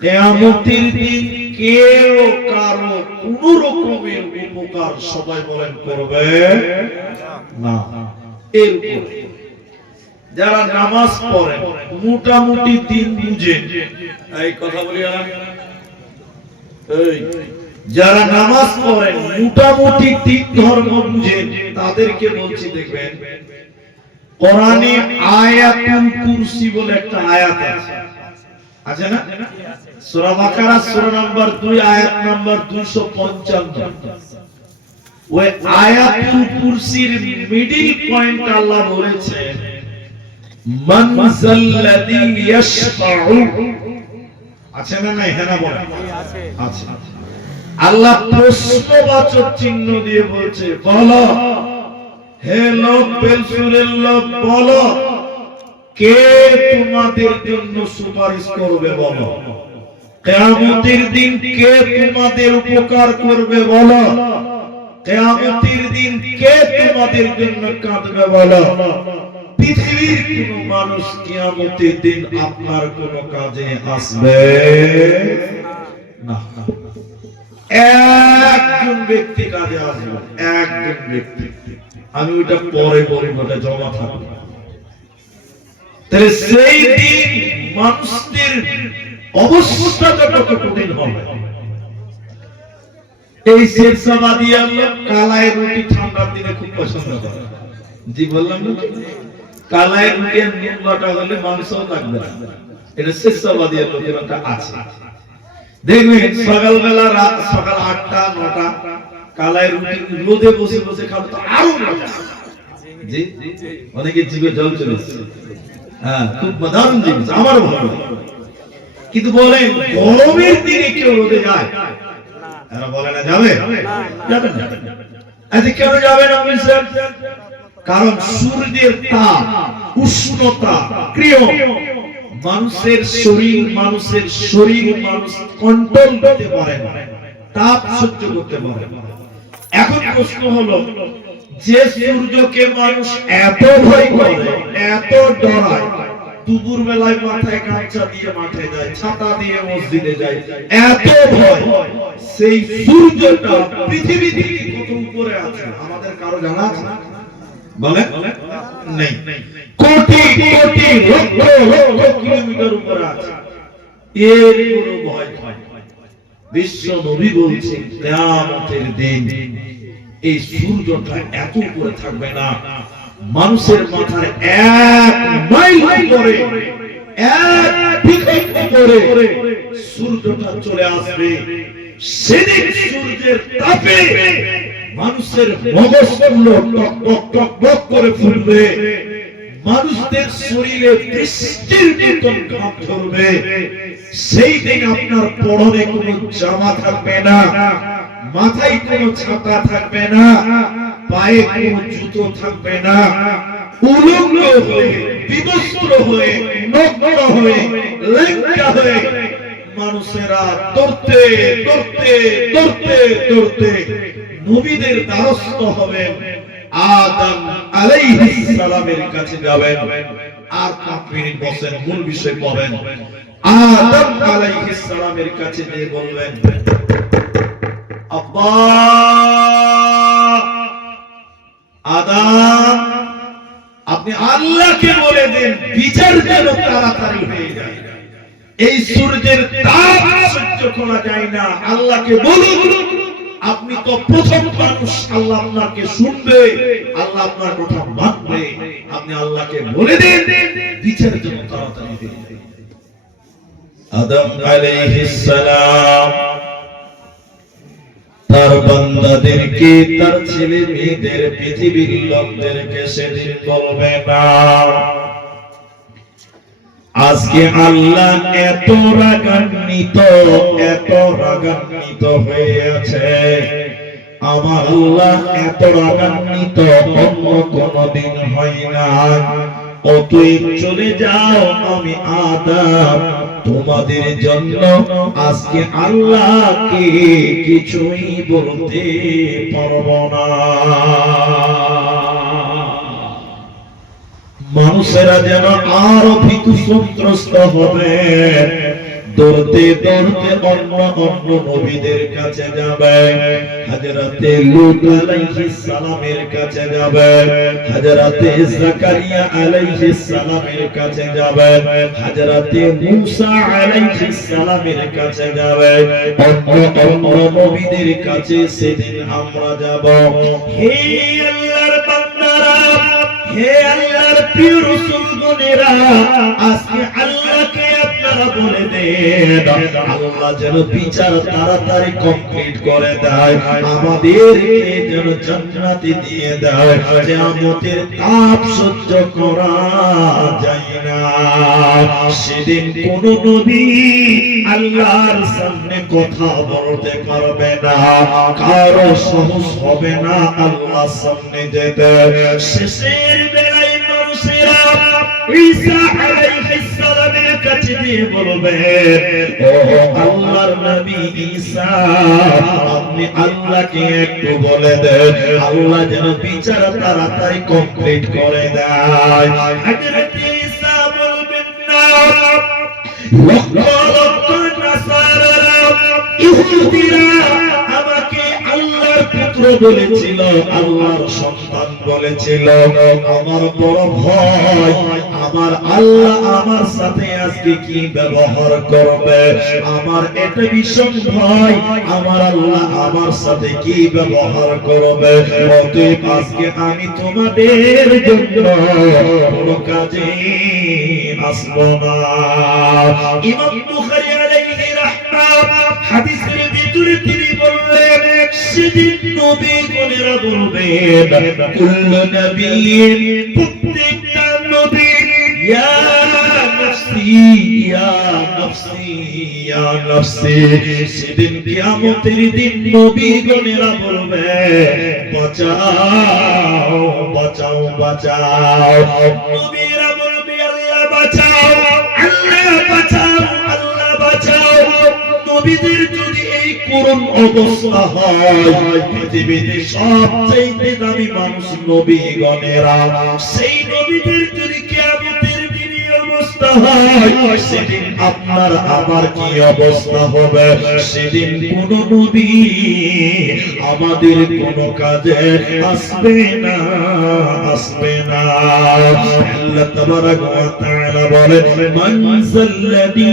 কিয়ামতের দিন কেউ কারো কোনো রকমের উপকার সবাই বলেন করবে না। এরপর যারা নামাজ পড়েন মোটামুটি দিন বুঝেন, এই কথা বলি না, এই যারা নামাজ পড়েন মোটামুটি দিন ধর্ম বুঝেন তাদেরকে বলছি, দেখবেন কোরআনে আয়াতুল কুরসি বলে একটা আয়াত আছে না? সূরা বাকারা সূরা নাম্বার 2 আয়াত নাম্বার 255। ওই আয়াতুল কুরসির মিডল পয়েন্ট আল্লাহ বলেছেন, মান যাল্লাযী ইয়াশফাউ, আছে না? নাই, হ্যাঁ না বলেন, আছে। আল্লাহ প্রশ্নবাচক চিহ্ন দিয়ে বলছে, বলো হে লোক, বেলসুরের লোক, বলো কে তোমাদের জন্য সুপারিশ করবে? বলো কিয়ামতের দিন কে তোমাদের উপকার করবে? বলো কিয়ামতের দিন কে তোমাদের জন্য কাঁদবে? বলো পৃথিবীর কোন মানুষ কিয়ামতের দিন আপনার কোন কাজে আসবে না। একজন ব্যক্তি কাজে আসবে, একজন ব্যক্তি। আমি ওইটা পরে পরে বলে জমা থাকবে। তাহলে সেই দিন মানুষদের অবস্থাটা কত কঠিন হবে। এই শেরশাবাদী আল্লাহ কালাই রুটি ঠান্ডার দিনে খুব পছন্দ করে। জি বললাম না, কালাই রুটি আর নুন বাটা হলে মাংসও লাগবে না। এটা শেরশাবাদী লোকের একটা আছে। দেখবেন সকালবেলা সকাল 8টা 9টা কালাই রুটি রোদে বসে বসে খাবে তো আরো মজা। জি অনেকে জিভে জল চলে আসছে। হ্যাঁ, খুব দারুণ জিনিস, আমার ভালো। কিন্তু বলেন গরমের দিনে কেউ রোদে যায়? এরা বলে না যাবে, যাবে না। আচ্ছা কেন যাবে না বলছেন? কারণ সূর্যের তাপ, উষ্ণতা, ক্রিয় মানুষের শরীর মানুষ কন্ট্রোল করতে পারে না, তাপ সহ্য করতে পারে না। এখন প্রশ্ন হলো, যে সূর্যকে মানুষ এত ভয় করে, এত ডরায়, দুপুর বেলায় মাথায় গামছা দিয়ে মাঠে যায়, ছাতা দিয়ে মসজিদে যায়, এত ভয়, সেই সূর্যটা পৃথিবী থেকে কত উপরে আছে আমাদের কারো জানা আছে? বলে নেই। কোটি কোটি লক্ষ লক্ষ কিলোমিটার উপরে আছে, এর কোনো ভয় হয়। বিশ্ব নবী বলছেন কিয়ামতের দিন এই সূর্যটা এত উপরে থাকবে না, মানুষের মাথার 1 মাইল উপরে, 1 বিঘত উপরে সূর্যটা চলে আসবে। সেদিন সূর্যের তাপে মানুষের মগজগুলো টক টক টক টক করে ফুলবে, মানুষদের শরীরে বৃষ্টির মতন ঘাম ঝরবে। সেই দিন আপনার পরনে কোনো জামা থাকবে না, মাথায় কোনো ছাতা থাকবে না, পায়ে কোনো জুতো থাকবে না, উলঙ্গ হয়ে, বিবস্ত্র হয়ে, নগ্ন হয়ে, লেঙ্গা হয়ে মানুষেরা দৌড়তে দৌড়তে দৌড়তে দৌড়তে নবীদের দ্বারস্থ হবেন, আদম আলাইহিস সালামের কাছে যাবেন। আর 5 মিনিট বসেন, মূল বিষয় পাবেন। আদম আলাইহিস সালামের কাছে গিয়ে বলবেন, আব্বা আদম, আপনি আল্লাহকে বলে দেন বিচার যেন তাড়াতাড়ি হয়ে যায়, এই সূর্যের তাপ সহ্য করা যায় না। আল্লাহকে বলুন, আপনি তো প্রথম মানুষ, আল্লাহ আপনাকে শুনবে, আল্লাহ আপনার কথা মানবে। আপনি আল্লাহকে বলে দেন বিচার যেন তাড়াতাড়ি হয়ে যায়। আদম আলাইহিস সালাম তার বান্দাদেরকে, তার ছেলে মেয়েদের, পৃথিবীর লোকদেরকে সেদিন বলবে না, আজকে আল্লাহ এত রাগান্বিত, এত রাগান্বিত হয়ে আছে, আমার আল্লাহ এত রাগান্বিত অন্য কোনদিন হয় না। অতএব চলে যাও, আমি আদম তোমাদের জন্য আজকে আল্লাহকে কিছুই বলতে পারবো না। মানুষেরা যেন আরো ভীতু সন্ত্রস্ত হবে, দৌড়তে দৌড়তে অন্য অন্য নবীদের কাছে যাবে, হযরতে লূত আলাইহিস সালামের কাছে যাবে, হযরতে যাকারিয়া আলাইহিস সালামের কাছে যাবে, হযরতে মূসা আলাইহিস সালামের কাছে যাবে, অন্য অন্য নবীদের কাছে সেদিন আমরা যাব। হে আল্লাহর বান্দারা, হে আল্লাহর প্রিয় রাসূলগণেরা, আজকে আল্লাহকে আপনারা বলে দেন আল্লাহ যেন বিচার তাড়াতাড়ি কমপ্লিট করে দেয়, আমাদেরকে যেন জান্নাতে দিয়ে দেয়। কিয়ামতের তাপ সহ্য করা যায় না। সেদিন কোন নবী আল্লাহর সামনে কথা বলতে পারবে না, কারো সাহস হবে না আল্লাহর সামনে যেতে। শেষের বেলায় মানুষেরা ঈসা আলাইহিস সালামের কাছে গিয়ে বলবে, ও আল্লাহর নবী ঈসা, আপনি আল্লাহকে একটু বলে দেন আল্লাহ যেন বিচার তাড়াতাড়ি কমপ্লিট করে দেয়। হযরত ঈসা বলবেন না, লক্ষ লক্ষ নাসারারা ইহুদিরা আমাকে আল্লাহর পুত্র বলেছিল, আল্লাহর সন্তান বলেছিল। আমার বড় ভয় আমার আল্লাহ আমার সাথে আজকে কি ব্যবহার করবে, আমার এটা ভীষণ ভয় আমার আল্লাহ আমার সাথে কি ব্যবহার করবে। অতএব আজকে আমি তোমাদের জন্য কোনো কাজে আসবো না। ইমাম বুখারী আলাইহি রাহমাত হাদিসের ভিতরে তিনি বললেন, সেদিন নবীগণেরা বলবেন, কুল্লু নবিয়্যিন, প্রত্যেকটা নবী ইয়া নাফসি ইয়া নাফসি ইয়া নাফসি। সেদিন কিয়ামতের দিন নবীগণেরা বলবে, বাঁচাও বাঁচাও বাঁচাও। নবীরা বলবে, আল্লাহ বাঁচাও আল্লাহ বাঁচাও আল্লাহ বাঁচাও। নবীদের যদি এই করুণ অবস্থা হয়, পৃথিবীতে সবচেয়ে দামি মানুষ নবীগণেরা, সেই নবীদের যদি কিয়ামতের দিনে অবস্থা হয়, সেদিন আপনার আমার কি অবস্থা হবে? সেদিন কোন নবী আমাদের কোন কাজে আসবে না আসবে না। আল্লাহ তাবারাক ওয়া তাআলা বলেন, মান যাল্লাযী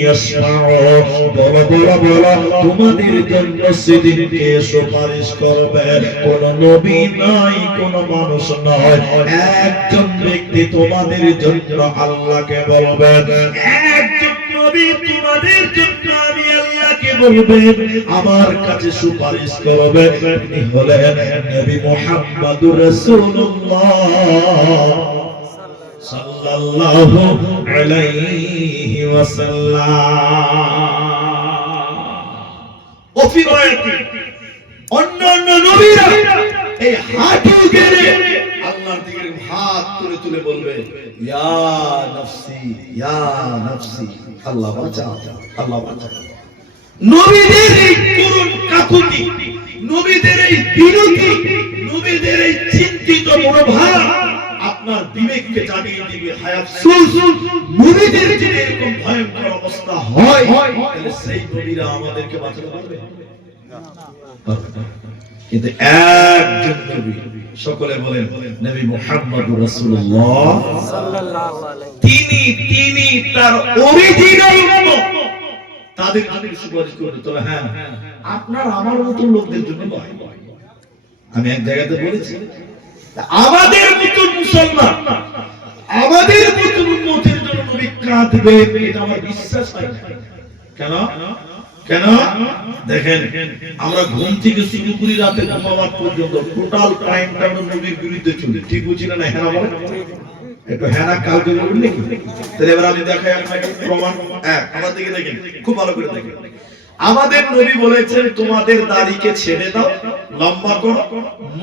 ইয়াশফাউ, বলো বলো বলো তোমাদের জন্য সেদিন কে সুপারিশ করবে? কোন নবী নাই, কোন মানুষ নয়, একজন ব্যক্তি তোমাদের জন্য আল্লাহকে বলবেন, একজন নবী তোমাদের জন্য আমি আল্লাহকে বলবেন, আমার কাছে সুপারিশ করবে। তিনি হলেন নবী মুহাম্মদুর রাসূলুল্লাহ সাল্লাল্লাহু আলাইহি ওয়াসাল্লাম। ওফি রায়াতি অন্যান্য নবীরা এই হাঁটু গেড়ে আল্লাহর দিকে হাত তুলে তুলে বলবে, ইয়া নফসি ইয়া নফসি, আল্লাহ বাঁচাও আল্লাহ বাঁচাও। নবীদের এই করুণ কাকুতি, নবীদের এই বিনতি, নবীদের এই চিন্তিত মনোভাব আপনার বিবেককে জানিয়ে দিবে। হায় আফসোস, নবীদের যদি এরকম ভয়ঙ্কর অবস্থা হয়, তাহলে সেই নবীরা আমাদেরকে বাঁচাতে পারবে না। কিন্তু একজন নবী, সকলে বলেন নবী মুহাম্মদুর রাসূলুল্লাহ সাল্লাল্লাহু আলাইহি, তিনি তার অরিজিনাল উম্মত, তাদের জন্য সুপারিশ করবে। তবে হ্যাঁ, আপনার আমার মতো লোকদের জন্য নয়। আমি এক জায়গাতে বলেছি, আমাদের মতো মুসলমান, আমাদের মতো উম্মতের জন্য নবী কাঁদবে, এটা আমার বিশ্বাস হয় না। কেন কেন দেখেন, আমরা ঘুম থেকে শুরু করি রাতে ঘুমাবার পর্যন্ত টোটাল টাইমটা আমরা নবীর বিরুদ্ধে চলি। ঠিক বুঝি না? হ্যাঁ বলেন একটু, হ্যাঁ না কালকে বলুন নাকি? তাহলে এবার আমি দেখাই আপনাকে প্রমাণ। আমার দিকে দেখেন, খুব ভালো করে দেখেন। আমাদের নবী বলেছেন, তোমাদের দাড়িকে ছেড়ে দাও, লম্বা করো,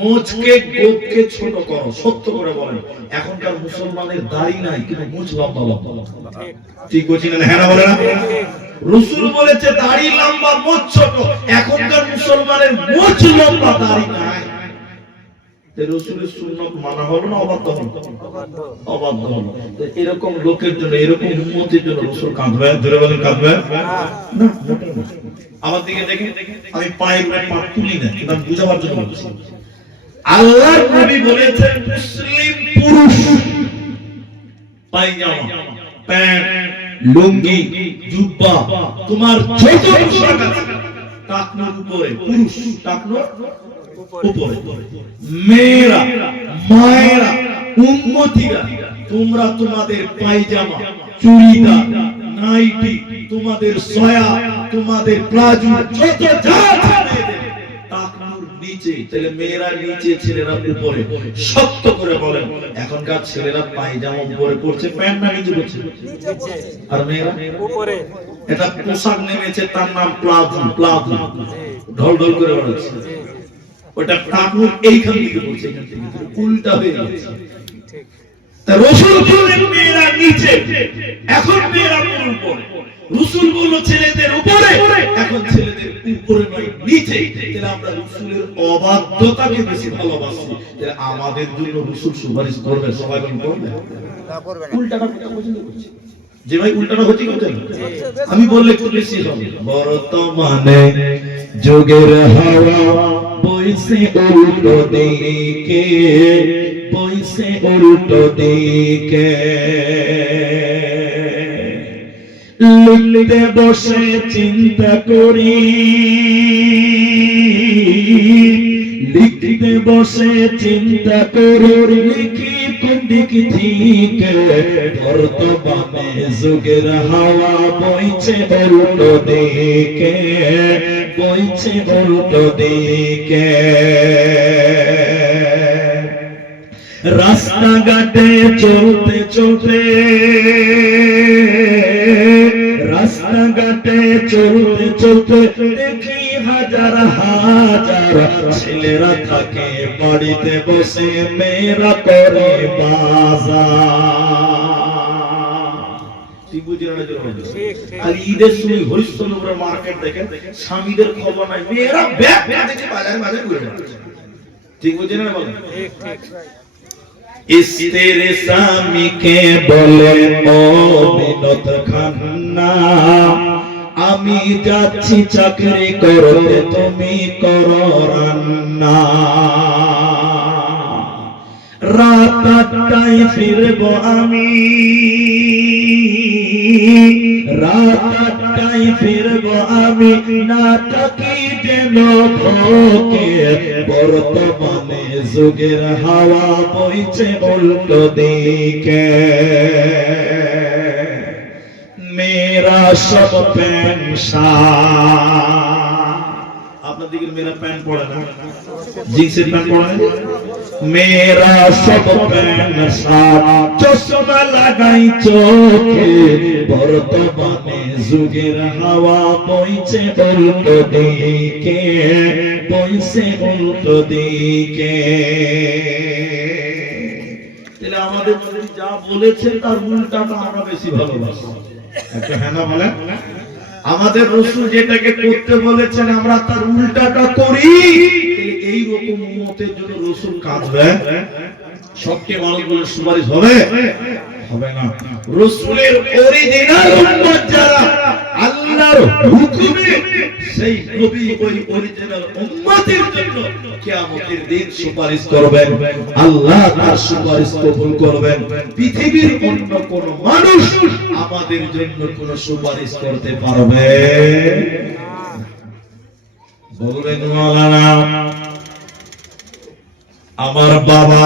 মুছকে গোপকে ছোট করো। সত্য করে বলেন, এখনকার মুসলমানের দাড়ি নাই কিন্তু মুছ লম্বা লম্বা। ঠিক বুঝি না? হ্যাঁ বলেন। রাসূল বলেছে দাড়ি লম্বা মুছ ছোট, এখনকার মুসলমানের মুছ লম্বা দাড়ি নাই। রাসূলের সুন্নাত মানা হলো না অবাধ্য হলো? অবাধ্য হলো। এরকম লোকের জন্য, এরকম উম্মতের জন্য রাসূল কাঁদবে? জোরে বলেন কাঁদবে না? আমার দিকে দেখেন, আমি পায়ের উপরে পা তুলি না, কিন্তু আমি বুঝাবার জন্য বলছি। আল্লাহর নবী বলেছেন মুসলিম পুরুষ পায়জামা, প্যান্ট, লুঙ্গি, জুব্বা, তোমার যত পোশাক আছে টাকনোর উপরে, পুরুষ টাকনোর উপরে, মেয়েরা, মায়েরা, উম্মতিরা, তোমরা তোমাদের পায়জামা, চুড়িদার, নাইটি, তোমাদের সয়া, তোমাদের প্লাজো, যত যা আছে টাকনোর নিচে, তাহলে মেয়েরা নিচে, ছেলেরা উপরে। সত্য করে বলেন, এখনকার ছেলেরা পায়জামা উপরে পড়ছে, প্যান্ট না নিচে পড়ছে? আর মেয়েরা উপরে। এটা পোশাক নেমেছে, তার নাম প্লাজো। প্লাজো ঢল ঢল করে বেরোচ্ছে, ওটা টাকনোর এইখান থেকে পড়ছে, এখান থেকে উল্টা হয়ে গেছে। তা রাসূল বললেন মেয়েরা নিচে, এখন মেয়েরা উপরে। রাসূল বলল ছেলেদের উপরে, এখন ছেলেদের উপরে নয় নিচে। তাহলে আমরা রাসূলের অবাধ্যতাকে বেশি ভালোবাসি, তাহলে আমাদের জন্য রাসূল সুপারিশ করবে? সবাই করবে না, করবে না। উল্টাটা পছন্দ করছে যে ভাই, উল্টাটা হচ্ছে কি? আমি বললে একটু বেশি হবে। বর্তমানে যোগের হাওয়া বইছে উল্টো দিকে, বইছে উল্টো দিকে। লিখতে বসে চিন্তা করি, লিখতে বসে চিন্তা করি, লিখি কোন দিক থেকে। বর্তমানে যুগের হাওয়া বইছে উল্টো দিকে, বইছে উল্টো দিকে। রাস্তাঘাটে চলতে চলতে, রাস্তাঘাটে চলতে চলতে দেখি হাজার হাজার ছেলেরা থাকে বাড়িতে বসে, মেয়েরা করে বাজার। আর ঈদের সময় হরিশ্চন্দ্রপুরের মার্কেট দেখেন, স্বামীদের খবর নাই, মেয়েরা ব্যাগ দেখে বাজারে বাজারে ঘুরে বেড়াচ্ছে। ঠিক বুঝছেন না? বলেন তেরে স্বামীকে বলে ও বিনোদ খান্না, আমি যাচ্ছি চাকরি করতে, তুমি করো রান্না। রাত 8টায় ফিরবো আমি, রাত 8টায় ফিরবো আমি, না থাকি যেন ভোগে। বর্তমানে যুগের হাওয়া বইছে উল্টো দিকে, মেয়েরা সব প্যান্ট শার্ট। আপনার দিকে মেয়েরা প্যান্ট পরে না, জিন্সের প্যান্ট পরে না? মেয়েরা সব প্যান্ট শার্ট, চশমা লাগাই চোখে। বর্তমানে যুগের হাওয়া বইছে উল্টো দিকে, বইছে উল্টো দিকে। তাহলে আমাদের যা বলেছে তার উল্টাটা আমরা বেশি ভালোবাসি। একটা হ্যাঁ না বলেন? আমাদের রাসূল যেটাকে করতে বলেছেন আমরা তার উল্টাটা করি, এই রকম উম্মতের জন্য রাসূল কাঁদবে? সবচেয়ে মানুষ বলে সুপারিশ হবে? হবে না। রাসূলের অরিজিনাল উম্মত যারা, আল্লাহর হুকুমে সেই নবী ওই অরিজিনাল উম্মতের জন্য কিয়ামতের দিন সুপারিশ করবেন, আল্লাহ তার সুপারিশ কবুল করবেন। পৃথিবীর অন্য কোন মানুষ আমাদের জন্য কোন সুপারিশ করতে পারবে? বলবেন মাওলানা আমার বাবা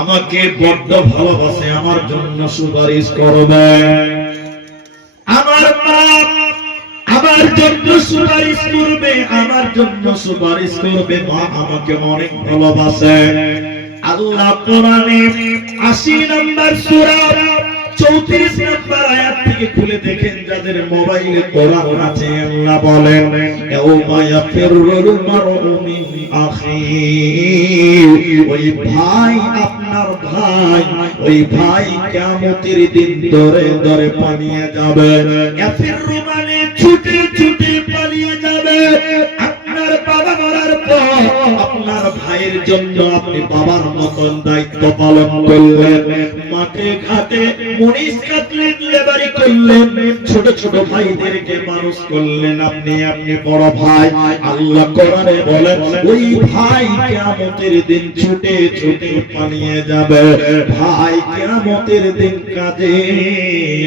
আমাকে বড্ড ভালোবাসে, আমার জন্য সুপারিশ করবে। আমার মা আমার জন্য সুপারিশ করবে, আমার জন্য সুপারিশ করবে। মা আমাকে অনেক ভালোবাসে। আল্লাহ কোরআনে 80 নম্বর সূরা 34 নম্বর আয়াত থেকে খুলে দেখেন, যাদের মোবাইলে কোরআন আছে, আল্লাহ বলেন ইয়াউমা ইয়াফিরুল মারউ মিন আখিহি, ওই ভাই আপনার ভাই, ওই ভাই কিয়ামতের দিন দরে দরে পালিয়ে যাবে। ইয়াফিরু মানে ছুটে ছুটে পালিয়ে যাবে। আপনার বাবা মরার আপনার ভাইয়ের জন্য আপনি বাবার মতন দায়িত্ব পালন করলেন, মাঠে ঘাটে মরিচ কাটলেন, লেবারি করলেন, ছোট ছোট ভাইদেরকে মানুষ করলেন। আপনি বড় ভাই, আল্লাহ কোরআনে বলেন ওই ভাই কিয়ামতের দিন ছুটে ছুটে পালিয়ে যাবে, ভাই কিয়ামতের দিন কাজে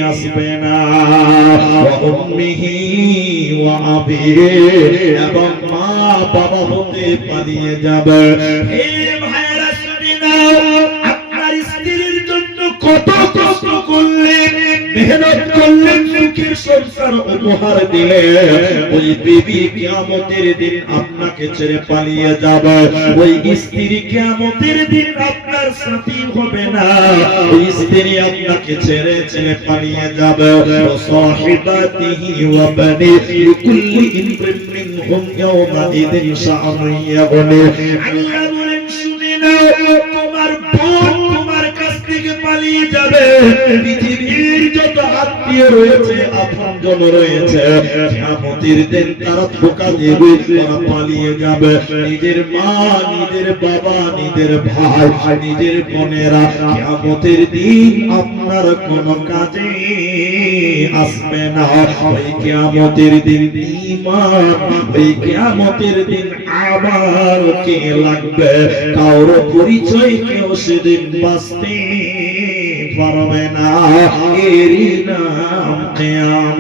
আসবে না। উম্মিহি ওয়া আবিহি, এবং মা বাবা হতে পালিয়ে যাবে। হে ভাইরা শুনে নাও, আপনার স্ত্রীর জন্য কত কষ্ট করলেন, মেহনত করলেন, সুখের সংসার উপহার দিলেন, ওই বিবি কিয়ামতের দিন আপনাকে ছেড়ে পালিয়ে যাবে। ওই স্ত্রী কিয়ামতের দিন আপনার সাথী হবে না, ওই স্ত্রী আপনাকে ছেড়ে ছেড়ে পালিয়ে যাবে। সাহিবাতিহি ওয়া বানিহি কুল্লি ইমরিন মিনহুম ইয়াওমাইদিন শাআনুন ইয়াগনি। আল্লাহ বলেন শুনে নাও, তোমার বোন তোমার কাছ থেকে পালিয়ে যাবে, পৃথিবীর যত আত্মীয় রয়েছে, আপনজন রয়েছে, কিয়ামতের দিন তারা ধোঁকা দেবে, তারা পালিয়ে যাবে। নিজের মা, নিজের বাবা, নিজের ভাই, নিজের বোনেরা কিয়ামতের দিন আপনার কোনো কাজে আসবে না। ওই কিয়ামতের দিন ঈমান, ওই কিয়ামতের দিন আমার কে লাগবে, কারো পরিচয় কেউ সেদিন বাঁচতে পারবে না, এরই নাম কিয়ামত।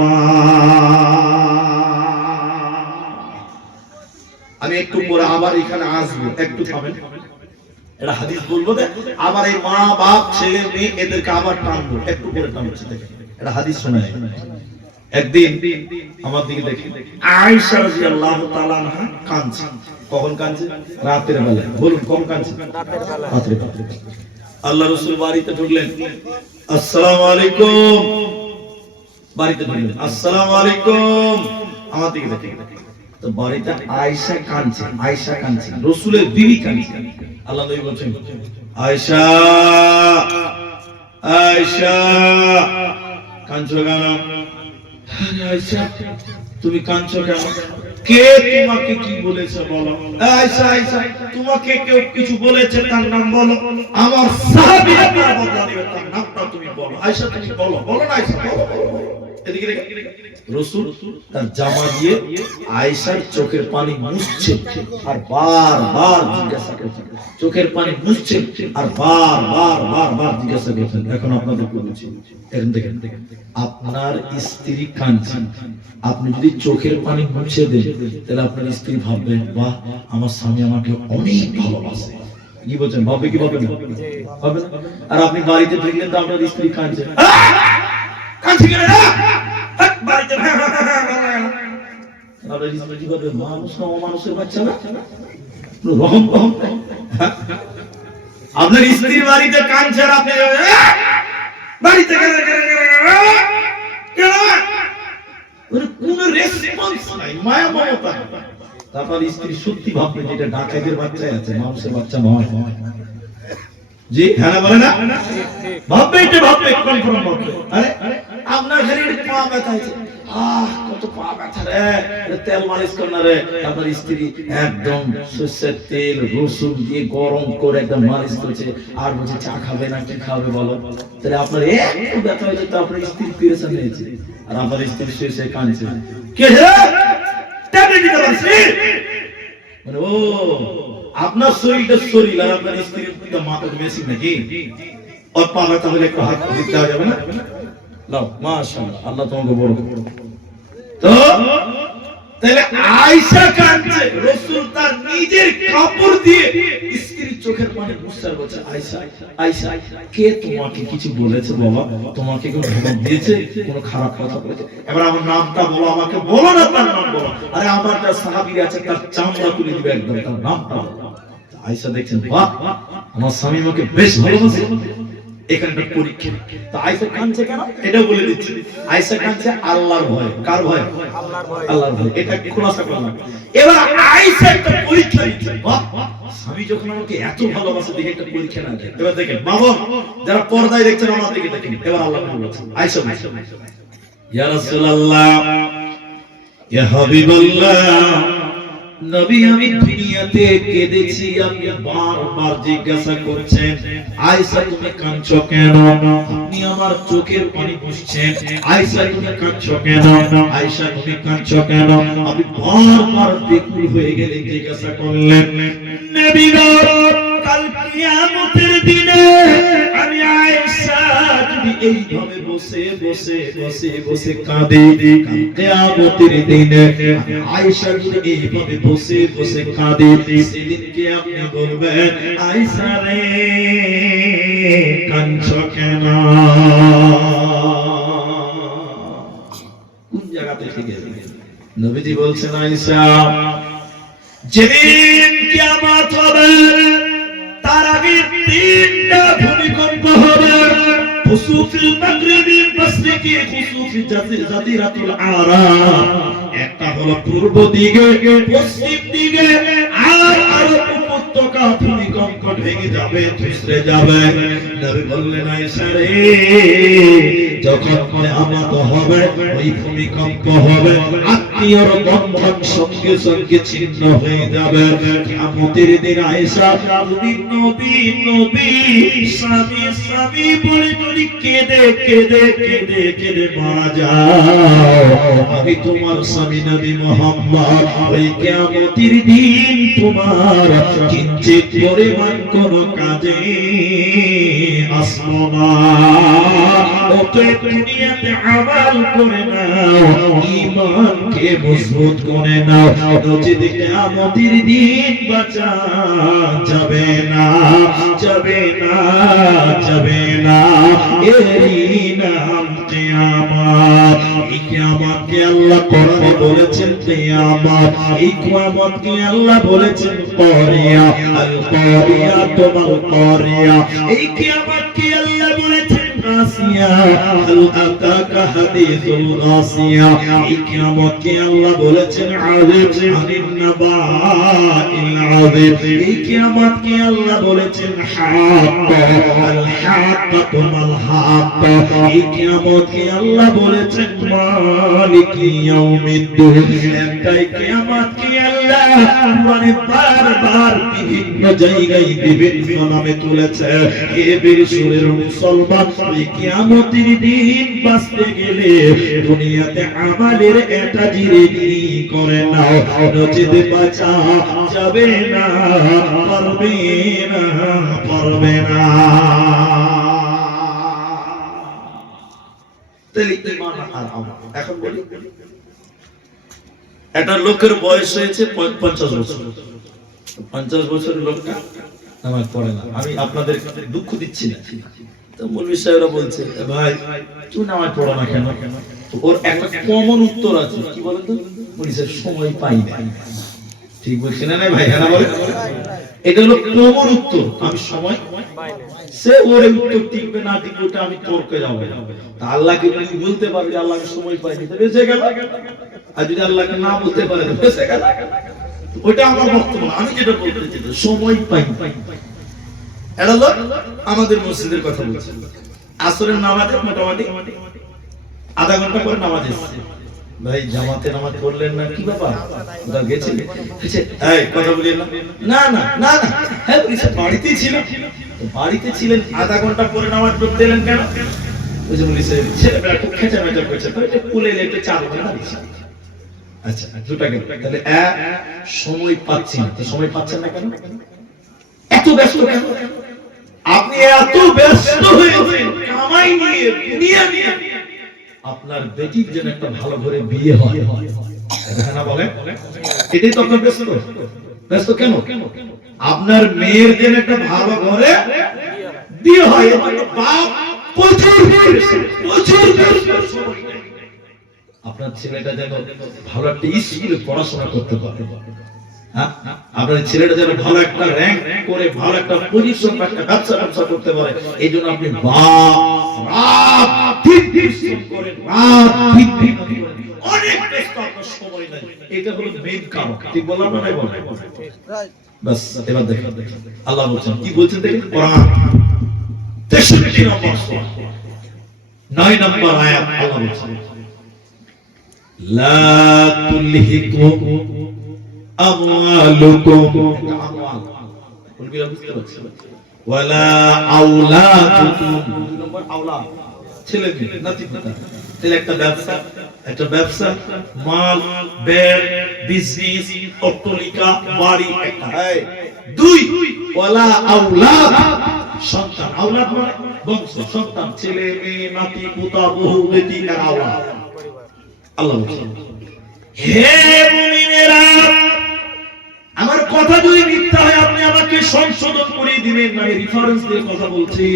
আমি একটু পরে আবার এখানে আসবো, একটু থামেন, এটা হাদিস বলবো, আবার এই মা বাপ ছেলে মেয়ে এদেরকে আবার টানবো, একটু পরে টানছি, দেখেন এটা হাদিস শোনা। একদিন আমার দিকে দেখি আয়েশা রাদিয়াল্লাহু তাআলা আনহা কাঁদছে। কখন কাঁদছে? রাতের বেলা। বলুন কখন কাঁদছে? রাতের বেলা। আল্লাহ রাসূল বাড়িতে ঢুকলেন, আসসালামু আলাইকুম, বাড়িতে ঢুকলেন, আসসালামু আলাইকুম, আমার দিকে দেখি তো বাড়িতে আয়েশা কাঁদছে, আয়েশা কাঁদছে, রাসূলের বিবি কাঁদছে। আল্লাহ নবী বলেন, আয়েশা, আয়েশা কাঁদছো কেন? আয়েশা তুমি কাঁদছো কেন? কে তোমাকে কি বলেছে বলো? আয়েশা, আয়েশা তোমাকে কেউ কিছু বলেছে তার নাম বলো, আমার সাহাবী আপনার বদলা দিবে, তার নামটা তুমি বলো। আয়েশা তুমি বলো, বলো না আয়েশা, বলো। এদিকে রাসূল তার জামা দিয়ে আয়েশার চোখের পানি মুছছে আর বারবার জিজ্ঞাসা করছেন, চোখের পানি মুছছে আর বারবার জিজ্ঞাসা করছেন। এখন আপনাদেরকে বলছি, এখন দেখেন, আপনার স্ত্রী কাঁদছে, আপনি যদি চোখের পানি মুছে দেন, তাহলে আপনার স্ত্রী ভাববে বাহ, আমার স্বামী আমাকে অনেক ভালোবাসে। কি বলছেন? ভাববে কি ভাববে না? ভাববে না? আর আপনি বাড়িতে ঢুকলেন তো আপনার স্ত্রী কাঁদছে, কাঁদছে কেন? বাড়িতে আপনার স্ত্রী কি ভাববে? মানুষ না অমানুষের বাচ্চা না, রহম রহম। আপনার স্ত্রী বাড়িতে কাঁদছে আর আপনি বাড়িতে কোন রেসপন্স নাই, মায়া মমতা। তারপর স্ত্রী সত্যি ভাববে যেটা ডাকাতের বাচ্চাই আছে, মানুষের বাচ্চা নয়। জি হ্যাঁ না, বলে না? ভাববে, এটা ভাববে, কনফার্ম ভাববে। আরে আপনার ঘরে পা ব্যথা আছে, কত পা ব্যথা রে, তেল মালিশ কর না রে। আপনার স্ত্রী একদম সরষের তেল রসুন দিয়ে গরম করে একদম মালিশ করছে, আর বলছে চা খাবে না, কি খাবে বলো? তাহলে আপনার একটু ব্যথা হয়েছে তো আপনার স্ত্রী পেরেশান হয়েছে, আর আপনার স্ত্রী শুয়ে কাঁদছে, কে ট্যাবলেট দিতে পারছি মানে ও আপনার শরীরটা শরীর আর আপনার স্ত্রীর মাথা মেশিন নাকি? ওর পা ব্যথা হলে একটু হাত দিতে যাবে না? লাও, মাশাআল্লাহ, আল্লাহ তোমাকে বড় করুন। তো তাহলে আয়েশা কাঁদছে, রাসূল তার নিজের কাপড় দিয়ে স্ত্রীর চোখের পানি মুছতে বলছে, আয়েশা, আয়েশা কে তোমাকে কিছু বলেছে বাবা? তোমাকে কেউ ধমক দিয়েছে, কোনো খারাপ কথা বলেছে? এবার আমার নামটা বলো, আমাকে বলো না, তার নাম বলো। আরে আমার যা সাহাবী আছে তার চামড়া তুলে দিবে একদম, তার নামটা বলো। আয়েশা দেখছেন, বাহ, আমার স্বামী আমাকে বেশ ভালোবাসে, এখানটা পরীক্ষা। তো আয়েশা কাঁদছে কেন? এটা বলে দিচ্ছি। আয়েশা কাঁদছে আল্লাহর ভয়। কার ভয়? আল্লাহর ভয়। এটা খোলাসা করলাম। এবার আয়েশা একটা পরীক্ষা নিচ্ছে, বাহ, স্বামী যখন আমাকে এত ভালোবাসে, দেখে একটা পরীক্ষা না দেয়। এবার দেখেন বাবা, যারা পর্দায় দেখছেন আমার দিকে দেখেন, এবার আল্লাহ বলছে, আয়েশা, ইয়া রাসূলুল্লাহ, ইয়া হাবিবাল্লাহ, নবী আমি দুনিয়াতে কেঁদেছি, আপনি বারবার জিজ্ঞাসা করছেন আয়েশা তুমি কাঁদছো কেন? আপনি আমার চোখের পানি মুছছেন, আয়েশা তুমি কাঁদছো কেন? আয়েশা তুমি কাঁদছো কেন? আপনি বারবার বেকুল হয়ে গেলেন, জিজ্ঞাসা করলেন নবী গো কাল কিয়ামতের দিনে আমি আয়েশা যদি এইভাবে বসে বসে বসে বসে কাঁদে, কিয়ামতের দিনে আয়েশা যদি এইভাবে বসে বসে কাঁদে, সেদিনকে আপনি বলবেন আয়েশা রে কাঁদছো কেন? কোন জায়গাতে ঠিক আছে? নবীজি বলছেন আয়েশা যেদিন কিয়ামত হবে তার আগে তিনটা ভূমিকম্প হবে, খুসুফিল মাগরিবি মাশরিকি খুসুফি জাজিরাতুল আরাব, একটা হলো পূর্ব দিকে পশ্চিম দিকে আর আরব উপত্যকা ভূমিকম্প ভেঙে যাবে ধসে যাবে। নবী বললেন আয়েশা রে যখন কিয়ামত হবে ওই ভূমিকম্প হবে, আত্মীয়র বন্ধন সঙ্গে সঙ্গে ছিন্ন হয়ে যাবে। কিয়ামতের দিন আয়েশা তুমি নবী নবী স্বামী স্বামী বলে যদি কেঁদে কেঁদে কেঁদে কেঁদে মারা যাও, আমি তোমার স্বামী নবী মুহাম্মদ ওই কিয়ামতের দিন তোমার কিঞ্চিত পরিমাণ কোনো কাজে আসবো না। অতএব দুনিয়াতে আমল করে নাও, ঈমানকে মজবুত করে নাও, নচেত কিয়ামতের দিন বাঁচা যাবে না, যাবে না, যাবে না। এরই নাম কিয়ামত। এই কিয়ামতকে আল্লাহ কোরআনে বলেছেন কিয়ামত, এই কিয়ামতকে আল্লাহ বলেছেন কারিয়া, আল কারিয়া তোমাল কারিয়া। এই কিয়ামতকে আল্লাহ বলেছেন গাসিয়া, হাল আতাকা হাদিসুল গাসিয়া। এই কিয়ামতকে আল্লাহ বলেছেন আযিব আনিন নাবাইল আযিব। এই কিয়ামতকে আল্লাহ বলেছেন হাক্কা, আল হাক্কা তোমাল হাক্কা। এই কিয়ামতকে আল্লাহ বলেছেন মালিকি ইয়াউমিদ্দিন। একটাই কিয়ামতকে আল্লাহ মানে বারবার বিভিন্ন জায়গায় বিভিন্ন নামে তুলেছে। এ বীর সুরের মুসলমান ওই কিয়ামতের দিন বাঁচতে গেলে দুনিয়াতে আমাদের এটা জিরেনি করে নাও, নচেত বাঁচা যাবে না, পারবে না, পারবে না। তাহলে ঈমান আর আমল। এখন বলি একটা লোকের বয়স হয়েছে 50 বছর, 50 বছরের লোকটা নামাজ পড়ে না। আমি আপনাদের দুঃখ দিচ্ছি না, তো মৌলভী সাহেবরা বলছে ভাই তুই নামাজ পড়ো না কেন? ওর একটা কমন উত্তর আছে, কি বলেন তো? বলছে সময় পাই না। ঠিক বলছি না ভাই? হ্যাঁ বলে, এটা হলো কমন উত্তর, আমি সময় পাই না। সে ওর উত্তর টিকবে না টিকবে ওটা আমি তর্কে যাবো। আল্লাহকে তুমি বলতে পারবে আল্লাহ আমি সময় পাইনি, তবে বেঁচে গেল। আর যদি আল্লাহকে না বলতে পারে বেঁচে গেল। ওটা আমার বক্তব্য, আমি যেটা বলতে চাই সময় পাই। এটা হলো আমাদের মসজিদের কথা বলছি। আসরের নামাজে মোটামুটি আধা ঘন্টা পরে নামাজ এসেছে। ভাই জামাতে নামাজ পড়লেন না কি ব্যাপার? কোথাও গেছিলেন? এই কথা বলি না না না না না, হ্যাঁ বলেছে বাড়িতেই ছিলাম। বাড়িতে ছিলেন, আধা ঘন্টা পরে নামাজ পড়তে এলেন কেন? ওই যে বলেছে ছেলেটা খুব খেচা মেচা করছে, তো এটা কুলে লেটে 4 ঘন্টা দিচ্ছে। আচ্ছা দুটা গেল। তাহলে সময় পাচ্ছি না, তো সময় পাচ্ছেন না কেন? এত ব্যস্ত কেন? আপনি এত ব্যস্ত হয়েছেন কামাই নিয়ে, দুনিয়া নিয়ে। আপনার বেটির জন্য একটা ভালো ঘরে বিয়ে হয়, এটা না বলেন? এটাই তো আপনার ব্যস্ত। ব্যস্ত কেন? আপনার মেয়ের জন্য একটা ভালো ঘরে বিয়ে হয়, বাপ প্রচুর আপনার ছেলেটা যেন ভালো একটা স্কুলে পড়াশোনা করতে পারে, আপনার ছেলেটা যেন ভালো একটা র‍্যাঙ্ক করে ভালো একটা পজিশন বা একটা ব্যবসা করতে পারে। এই জন্য আপনি অনেক ব্যস্ত, আপনার সময় নাই। এটা হলো মেইন কারণ। ঠিক বললাম না? বাস এবার দেখেন আল্লাহ বলছেন কি বলছেন দেখেন, কোরআন 63 নম্বর সূরা 9 নম্বর আয়াত আল্লাহ বলছেন লা তুলহিকুম আমওয়ালুকুম, আমওয়াল বলবি বুঝতে পারছেন, ওয়ালা আওলাদুকুম, দুই নম্বর আওলাদ, ছেলে মেয়ে, নাতি পুতা। তাহলে একটা ব্যবসা, মাল, ব্যয়, বিজনেস, অট্টালিকা, বাড়ি একটা। দুই, ওয়ালা আওলাদ, সন্তান। আওলাদ মানে বংশ, সন্তান, ছেলে মেয়ে, নাতি পুতা, বহু বেটি, আর আওলাদ। আল্লাহ বলেন, হে মুমিনেরা, আমার কথা যদি মিথ্যা হয় আপনি আমাকে সংশোধন করে দিবেন। আমি রেফারেন্স দিয়ে কথা বলছি।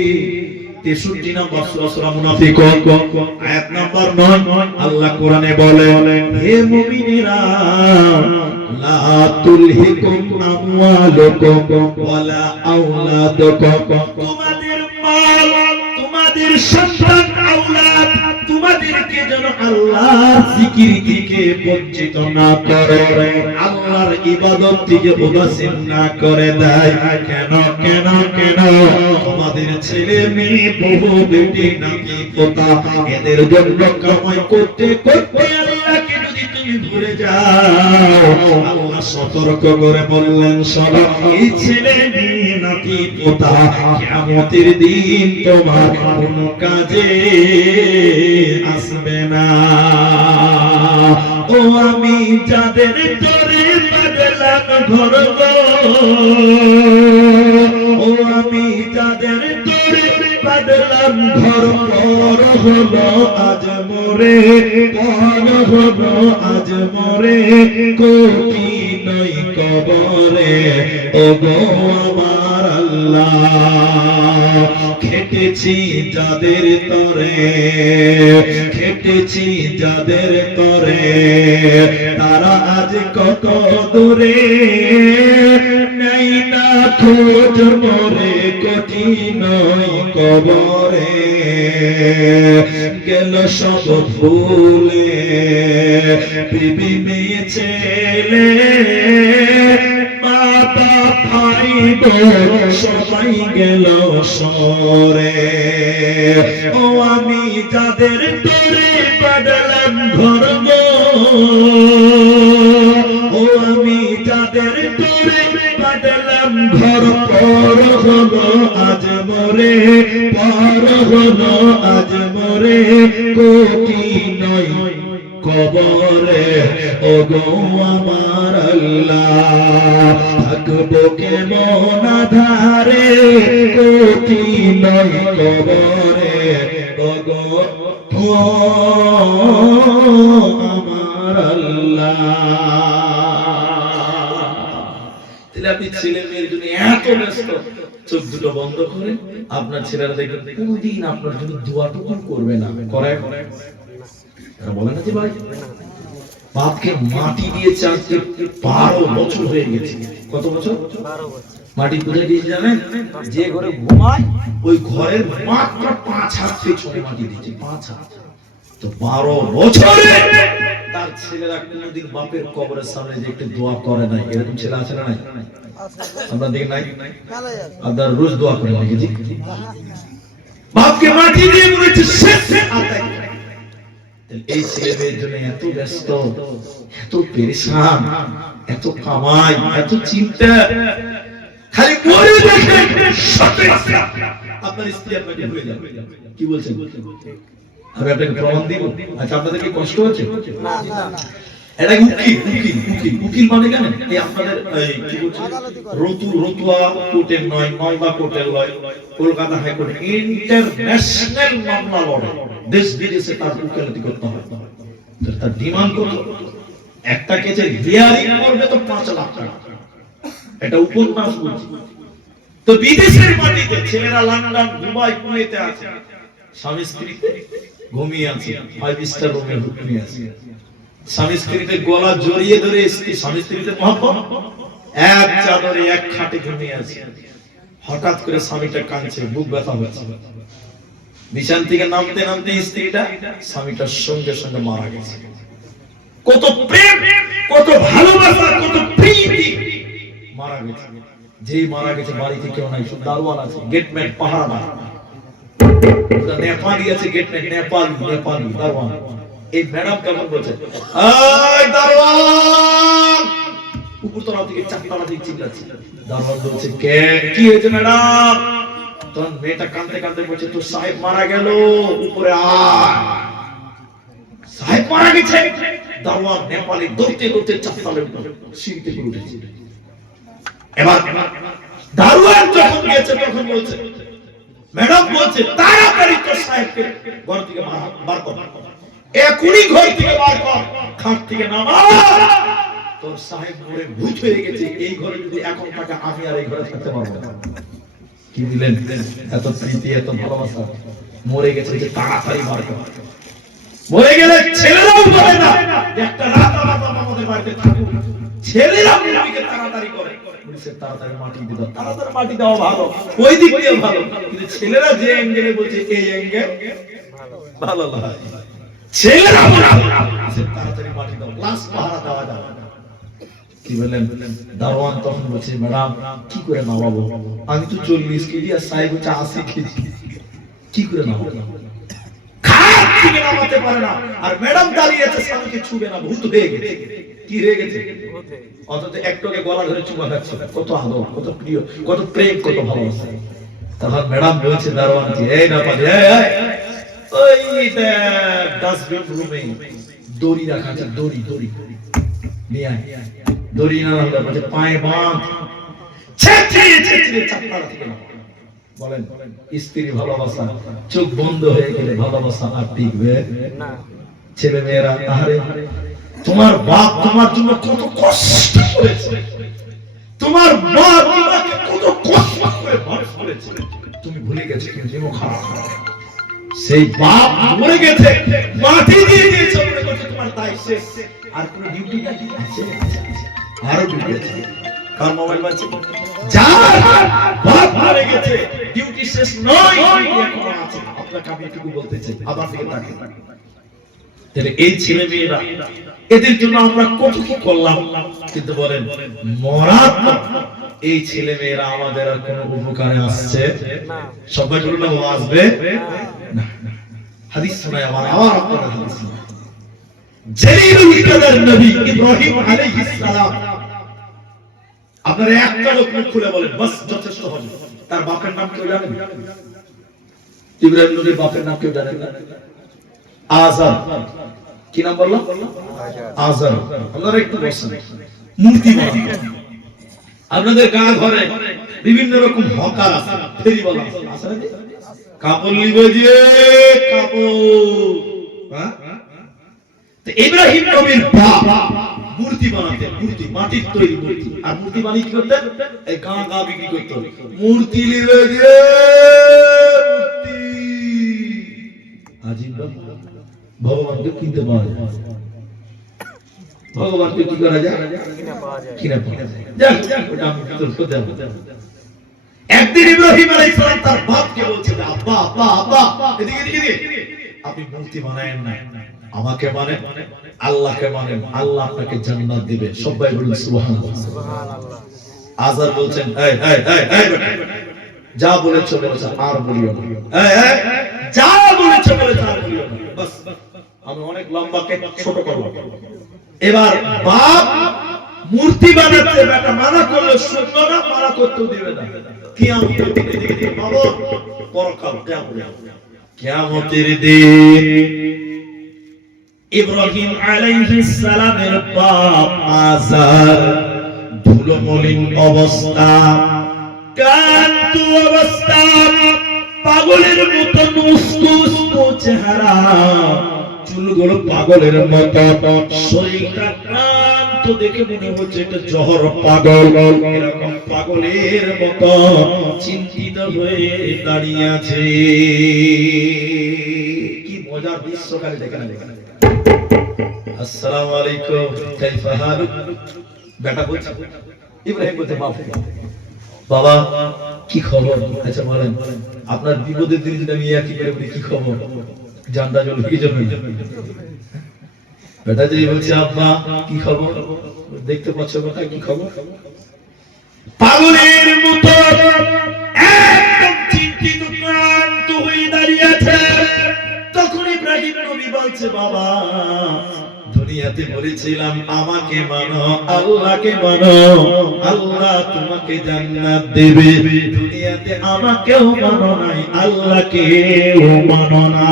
63 নম্বর সূরা সূরা মুনাফিকুন আয়াত নাম্বার 9 আল্লাহ কোরআনে বলেন, হে মুমিনেরা, লা তুলহিকুম আমওয়ালুকুম ওয়ালা আওলাদুকুম, তোমাদের মাল, তোমাদের সন্তান, আওলাদ, তোমাদেরকে যেন আল্লাহর জিকির থেকে বঞ্চিত না করে, আল্লাহর ইবাদত থেকে উদাসীন না করে দেয়। কেন কেন কেন? তোমাদের ছেলে মেয়ে, বহু বেটি, নাতি পোতা, এদের জন্য কামাই করতে করতে আল্লাহকে যদি তুমি ভুলে যাও, আল্লাহ সতর্ক করে বললেন, শোনো, এই ছেলে মেয়ে, নাতি পোতা কিয়ামতের দিন তোমার কোনো কাজে আসবে না। ও আমি যাদের তোরে বাদলাম ঘর গো, ও আমি যাদের তোরে বাদলাম ঘর, পর হলো আজ মোরে, পর হলো আজ মোরে, কোটি নই কবরে, ও গো আমার আল্লাহ। খেটেছি যাদের তরে, খেটেছি যাদের তরে, তারা আজ কত দূরে, নাই না খোঁজ মোরে, কঠিন কবরে, গেল সব ভুলে, বিবি মেয়ে ছেলে, বাবা ভাই বোন সবাই গেল সরে। ও আমি যাদের তোরে বাদলাম ঘর গো, ও আমি যাদের তোরে বাদলাম ঘর, পর হলো আজ মোরে, পর হলো আজ মোরে, কোটি নয় কবরে, ও গো আমার আল্লাহ। থাকবো কেমন আধারে, কোটি নয় কবরে, ও গো আমার আল্লাহ। তাহলে আপনি ছেলে মেয়ের জন্য এত ব্যস্ত, চোখ দুটো বন্ধ করে আপনার ছেলেরা দেখবেন কোনদিন আপনার জন্য দোয়াটুকু করবে না। করে বলে না যে ভাই, বাপকে মাটি দিয়ে চাঁদকে 12 বছর হয়ে গেছে। কত বছর? 12 বছর। মাটি পুজো দিয়েছে জানেন? যে ঘরে ঘুমায় ওই ঘরের মাত্র 5 হাত পেছনে মাটি দিয়েছে, 5 হাত। তো 12 বছরে তার ছেলেরা কোনদিন বাপের কবরের সামনে যে একটু দোয়া করে না। এরকম ছেলে আছে না নাই? আমরা দেখি নাই? আপনারা রোজ দোয়া করে নাকি? জি, বাপকে মাটি দিয়ে বলেছে শেষ আতাই। এই ছেলেদের জন্য এত ব্যস্ত, এত পেরেশান, এত কামাই, এত চিন্তা, খালি মরে দেখেন আপনার স্ত্রী আপনাকে ভুলে যাবে। কি বলছেন? আমি আপনাকে প্রমাণ দিব। আচ্ছা, আপনাদের কি কষ্ট হচ্ছে? না না, এটা উকিল মানে কেন? এই আপনাদের কি বলছে, রতুয়া কোর্টের নয়, নয়বা কোর্টের নয়, কলকাতা হাইকোর্টে ইন্টারন্যাশনাল মামলা লড়ে, দেশ বিদেশে তার উকিলাতি করতে হয়। তার ডিমান্ড কত? একটা কেসের হিয়ারিং করবে তো 5 লাখ টাকা। এটা উপন্যাস বলছি। তো বিদেশের মাটিতে ছেলেরা লন্ডন, দুবাই, কুয়েতে আছে, স্বামী স্ত্রীতে ঘুমিয়ে আছে, 5 স্টার রুমে ঘুমিয়ে আছে। স্বামী স্ত্রীতে গলা জড়িয়ে ধরে স্বামী স্ত্রীতে মহব্বত, এক চাদরে এক খাটে ঘুমিয়ে আছে। হঠাৎ করে স্বামীটা কাঁদছে, বুক ব্যথা হচ্ছে। বিছানা থেকে নামতে নামতে স্ত্রীটা স্বামীটার সঙ্গে সঙ্গে মারা গেছে। কত প্রেম, কত ভালোবাসা, কত প্রীতি, মারা গেছে। যেই মারা গেছে বাড়িতে কেউ নাই, শুধু দারোয়ান আছে, গেটম্যান, পাহারাদার। নেপালি আছে গেটম্যান, নেপালি দারোয়ান। এই ম্যাডাম কেমন বলছে, এই দারোয়ান, উপরতলা থেকে চারতলা থেকে চিল্লাচ্ছে। দারোয়ান বলছে, কে, কি হয়েছে ম্যাডাম? তখন মেয়েটা কাঁদতে কাঁদতে বলছে, তোর সাহেব মারা গেল, উপরে আয়। সাহেব মারা গেছে। দারোয়ান নেপালে দৌড়তে দৌড়তে চারতলায় সিঁড়িতে করে উঠেছে। এবার দারোয়ান যখন গেছে তখন বলছে, ম্যাডাম বলছে, তাড়াতাড়ি তোর সাহেবকে ঘর থেকে বার কর, এখনই ঘর থেকে বার কর, খাট থেকে নামা। তোর সাহেব মরে ভূত হয়ে গেছে, এই ঘরে যদি এখন থাকে আমি আর এই ঘরে থাকতে পারবো না। কি দিলেন? এত প্রীতি, এত ভালোবাসা। মরে গেছে, তাড়াতাড়ি বার কর। মরে গেলে ছেলেরাও বলে না একটা রাত আমাদের বাড়িতে থাকুক, ছেলেরা নবীকে তাড়াতাড়ি করে। পুলিশের তাড়াতাড়ি মাটি দিতে, তাড়াতাড়ি মাটি দেওয়া ভালো, ওই দিক দিয়ে ভালো, কিন্তু ছেলেরা যে অ্যাঙ্গেলে বলছে এই অ্যাঙ্গেল ভালো লাগে। ছেলেরা তাড়াতাড়ি মাটি দাও, লাশ পাহারা দেওয়া যাবে। কি বলেন? দারোয়ান তখন বলছে, ম্যাডাম কি করে নামাবো? আমি তো 40 কেজি আর সাহেব হচ্ছে 80 কেজি, কি করে নামাবো? খাট থেকে নামাতে পারে না, আর ম্যাডাম দাঁড়িয়ে আছে, স্বামীকে ছুবে না, ভূত হয়ে গেছে। কি হয়ে গেছে? অথচ একটুকে গলা ধরে চুমা খাচ্ছে। কত আদর, কত প্রিয়, কত প্রেম, কত ভালোবাসা। তখন ম্যাডাম বলছে দারোয়ানকে, এই না পারে, ওই ডাস্টবিন রুমে দড়ি রাখা আছে, দড়ি দড়ি নিয়ে আয়। দড়ি না হলে বলছে পায়ে বাঁধ, ছেঁচিয়ে ছেঁচিয়ে চারতলা থেকে নামা। বলেন, স্ত্রী ভালোবাসা চোখ বন্ধ হয়ে গেলে ভালোবাসা আর টিকবে না। ছেলে মেয়েরা, আরে তোমার বাপ তোমার জন্য কত কষ্ট করেছে, তোমার বাপ তোমাকে কত কষ্ট করে মানুষ করেছে, তুমি ভুলে গেছো কিন্তু খারাপ। সেই বাপ মরে গেছে, মাটি দিয়ে দিয়েছে, মনে করছে তোমার দায় শেষ, আর কোনো ডিউটি আছে? আরো ডিউটি আছে। কার মোবাইল বাজছে? যার বাপ মরে গেছে, ডিউটি শেষ নয়, এখনো আছে। আপনাকে আমি একটু বলতে চাই, আবার দিকে তাকিয়ে। তাহলে এই ছেলে মেয়েরা, এদের জন্য আমরা কত কি করলাম, কিন্তু বলেন মরার পর এই ছেলে মেয়েরা আমাদের আর কোনো উপকারে আসছে না। সবাই বলুন না, আসবে না। হাদিস শোনায় আমার, আবার আপনারা হাদিস শোনায়। জলিলুল কদর নবী ইব্রাহিম আলাইহিস সালাম, আপনারা একটা লোক মুখ খুলে বলেন, বাস যথেষ্ট হবে। তার বাপের নাম কেউ জানেন? ইব্রাহিম নবীর বাপের নাম কেউ জানেন না? আজার। কি নাম বললাম? আজার। আপনারা একটু বসেন। মূর্তি বানানো, আপনাদের গাঁ ঘরে বিভিন্ন রকম হকার আছে, ফেরিওয়ালা আছে না? কাপড় নিবে যে কাপড়, হ্যাঁ? তো ইব্রাহিম নবীর বাপ মূর্তি বানাতেন, মূর্তি, মাটির তৈরি মূর্তি। আর মূর্তি বানিয়ে কি করতেন? এই গাঁ গাঁ বিক্রি করতেন। মূর্তি নিবে যে মূর্তি, আজিব ভগবানকে কিনতে পাওয়া যায়। ভগবানকে কি করা যায়? কিনা পাওয়া যায়। একদিন ইব্রাহিম আলাইহিস সালাম তার বাপকে বলছে, আব্বা আব্বা আব্বা, এদিকে এদিকে, আপনি মূর্তি বানায়েন না, আমাকে মানেন, আল্লাহকে মানেন, আল্লাহ আপনাকে জান্নাত দিবে। সবাই বলুন সুবহানাল্লাহ। সুবহানাল্লাহ। আজার বলছেন, এই এই এই যা বলেছো বলেছো, আর বলিও না। এই এই যা বলেছো বলেছো, আর বলিও না। বাস, আমি অনেক লম্বাকে ছোট করব। এবার বাপ মূর্তি বানাতে বেটা মানা করলে শুনলো না, মানা করতেও দিবে না। কিয়ামতের দিনে দেখে পাবো, পরকাল কিয়ামতের দিন ইব্রাহিম আলাইহিস সালামের বাপ আজার ধুলোমলিন অবস্থা, কান্ত অবস্থা, পাগলের মতো নুসনুস চেহারা, চুলগুলো পাগলের মতো, শরীরটা ক্লান্ত দেখে মনে হচ্ছে এটা জহর পাগল। এরকম পাগলের মতো চিন্তিত হয়ে দাঁড়িয়ে আছে। কি মজার দৃশ্য খালি দেখেন। আসসালামু আলাইকুম, কাইফা হালুক? বেটা বলছে, ইব্রাহিম বলতে, বাবা কি খবর? আচ্ছা বলেন, আপনার বিপদের দিন যদি আমি কি করে বলি, কি খবর? জানটা জল কি জন্য? বেটা যদি বলছে, আব্বা কি খবর? দেখতে পাচ্ছ কথা, কি খবর? পাগলের মতো একদম চিন্তিত ক্লান্ত হয়ে দাঁড়িয়ে আছে। তখন ইব্রাহিম নবী বলছে, বাবা দুনিয়াতে বলেছিলাম আমাকে মানো আল্লাহকে মানো আল্লাহ তোমাকে জান্নাত দেবে দুনিয়াতে আমাকেও মানো নাই আল্লাহকেও মানো না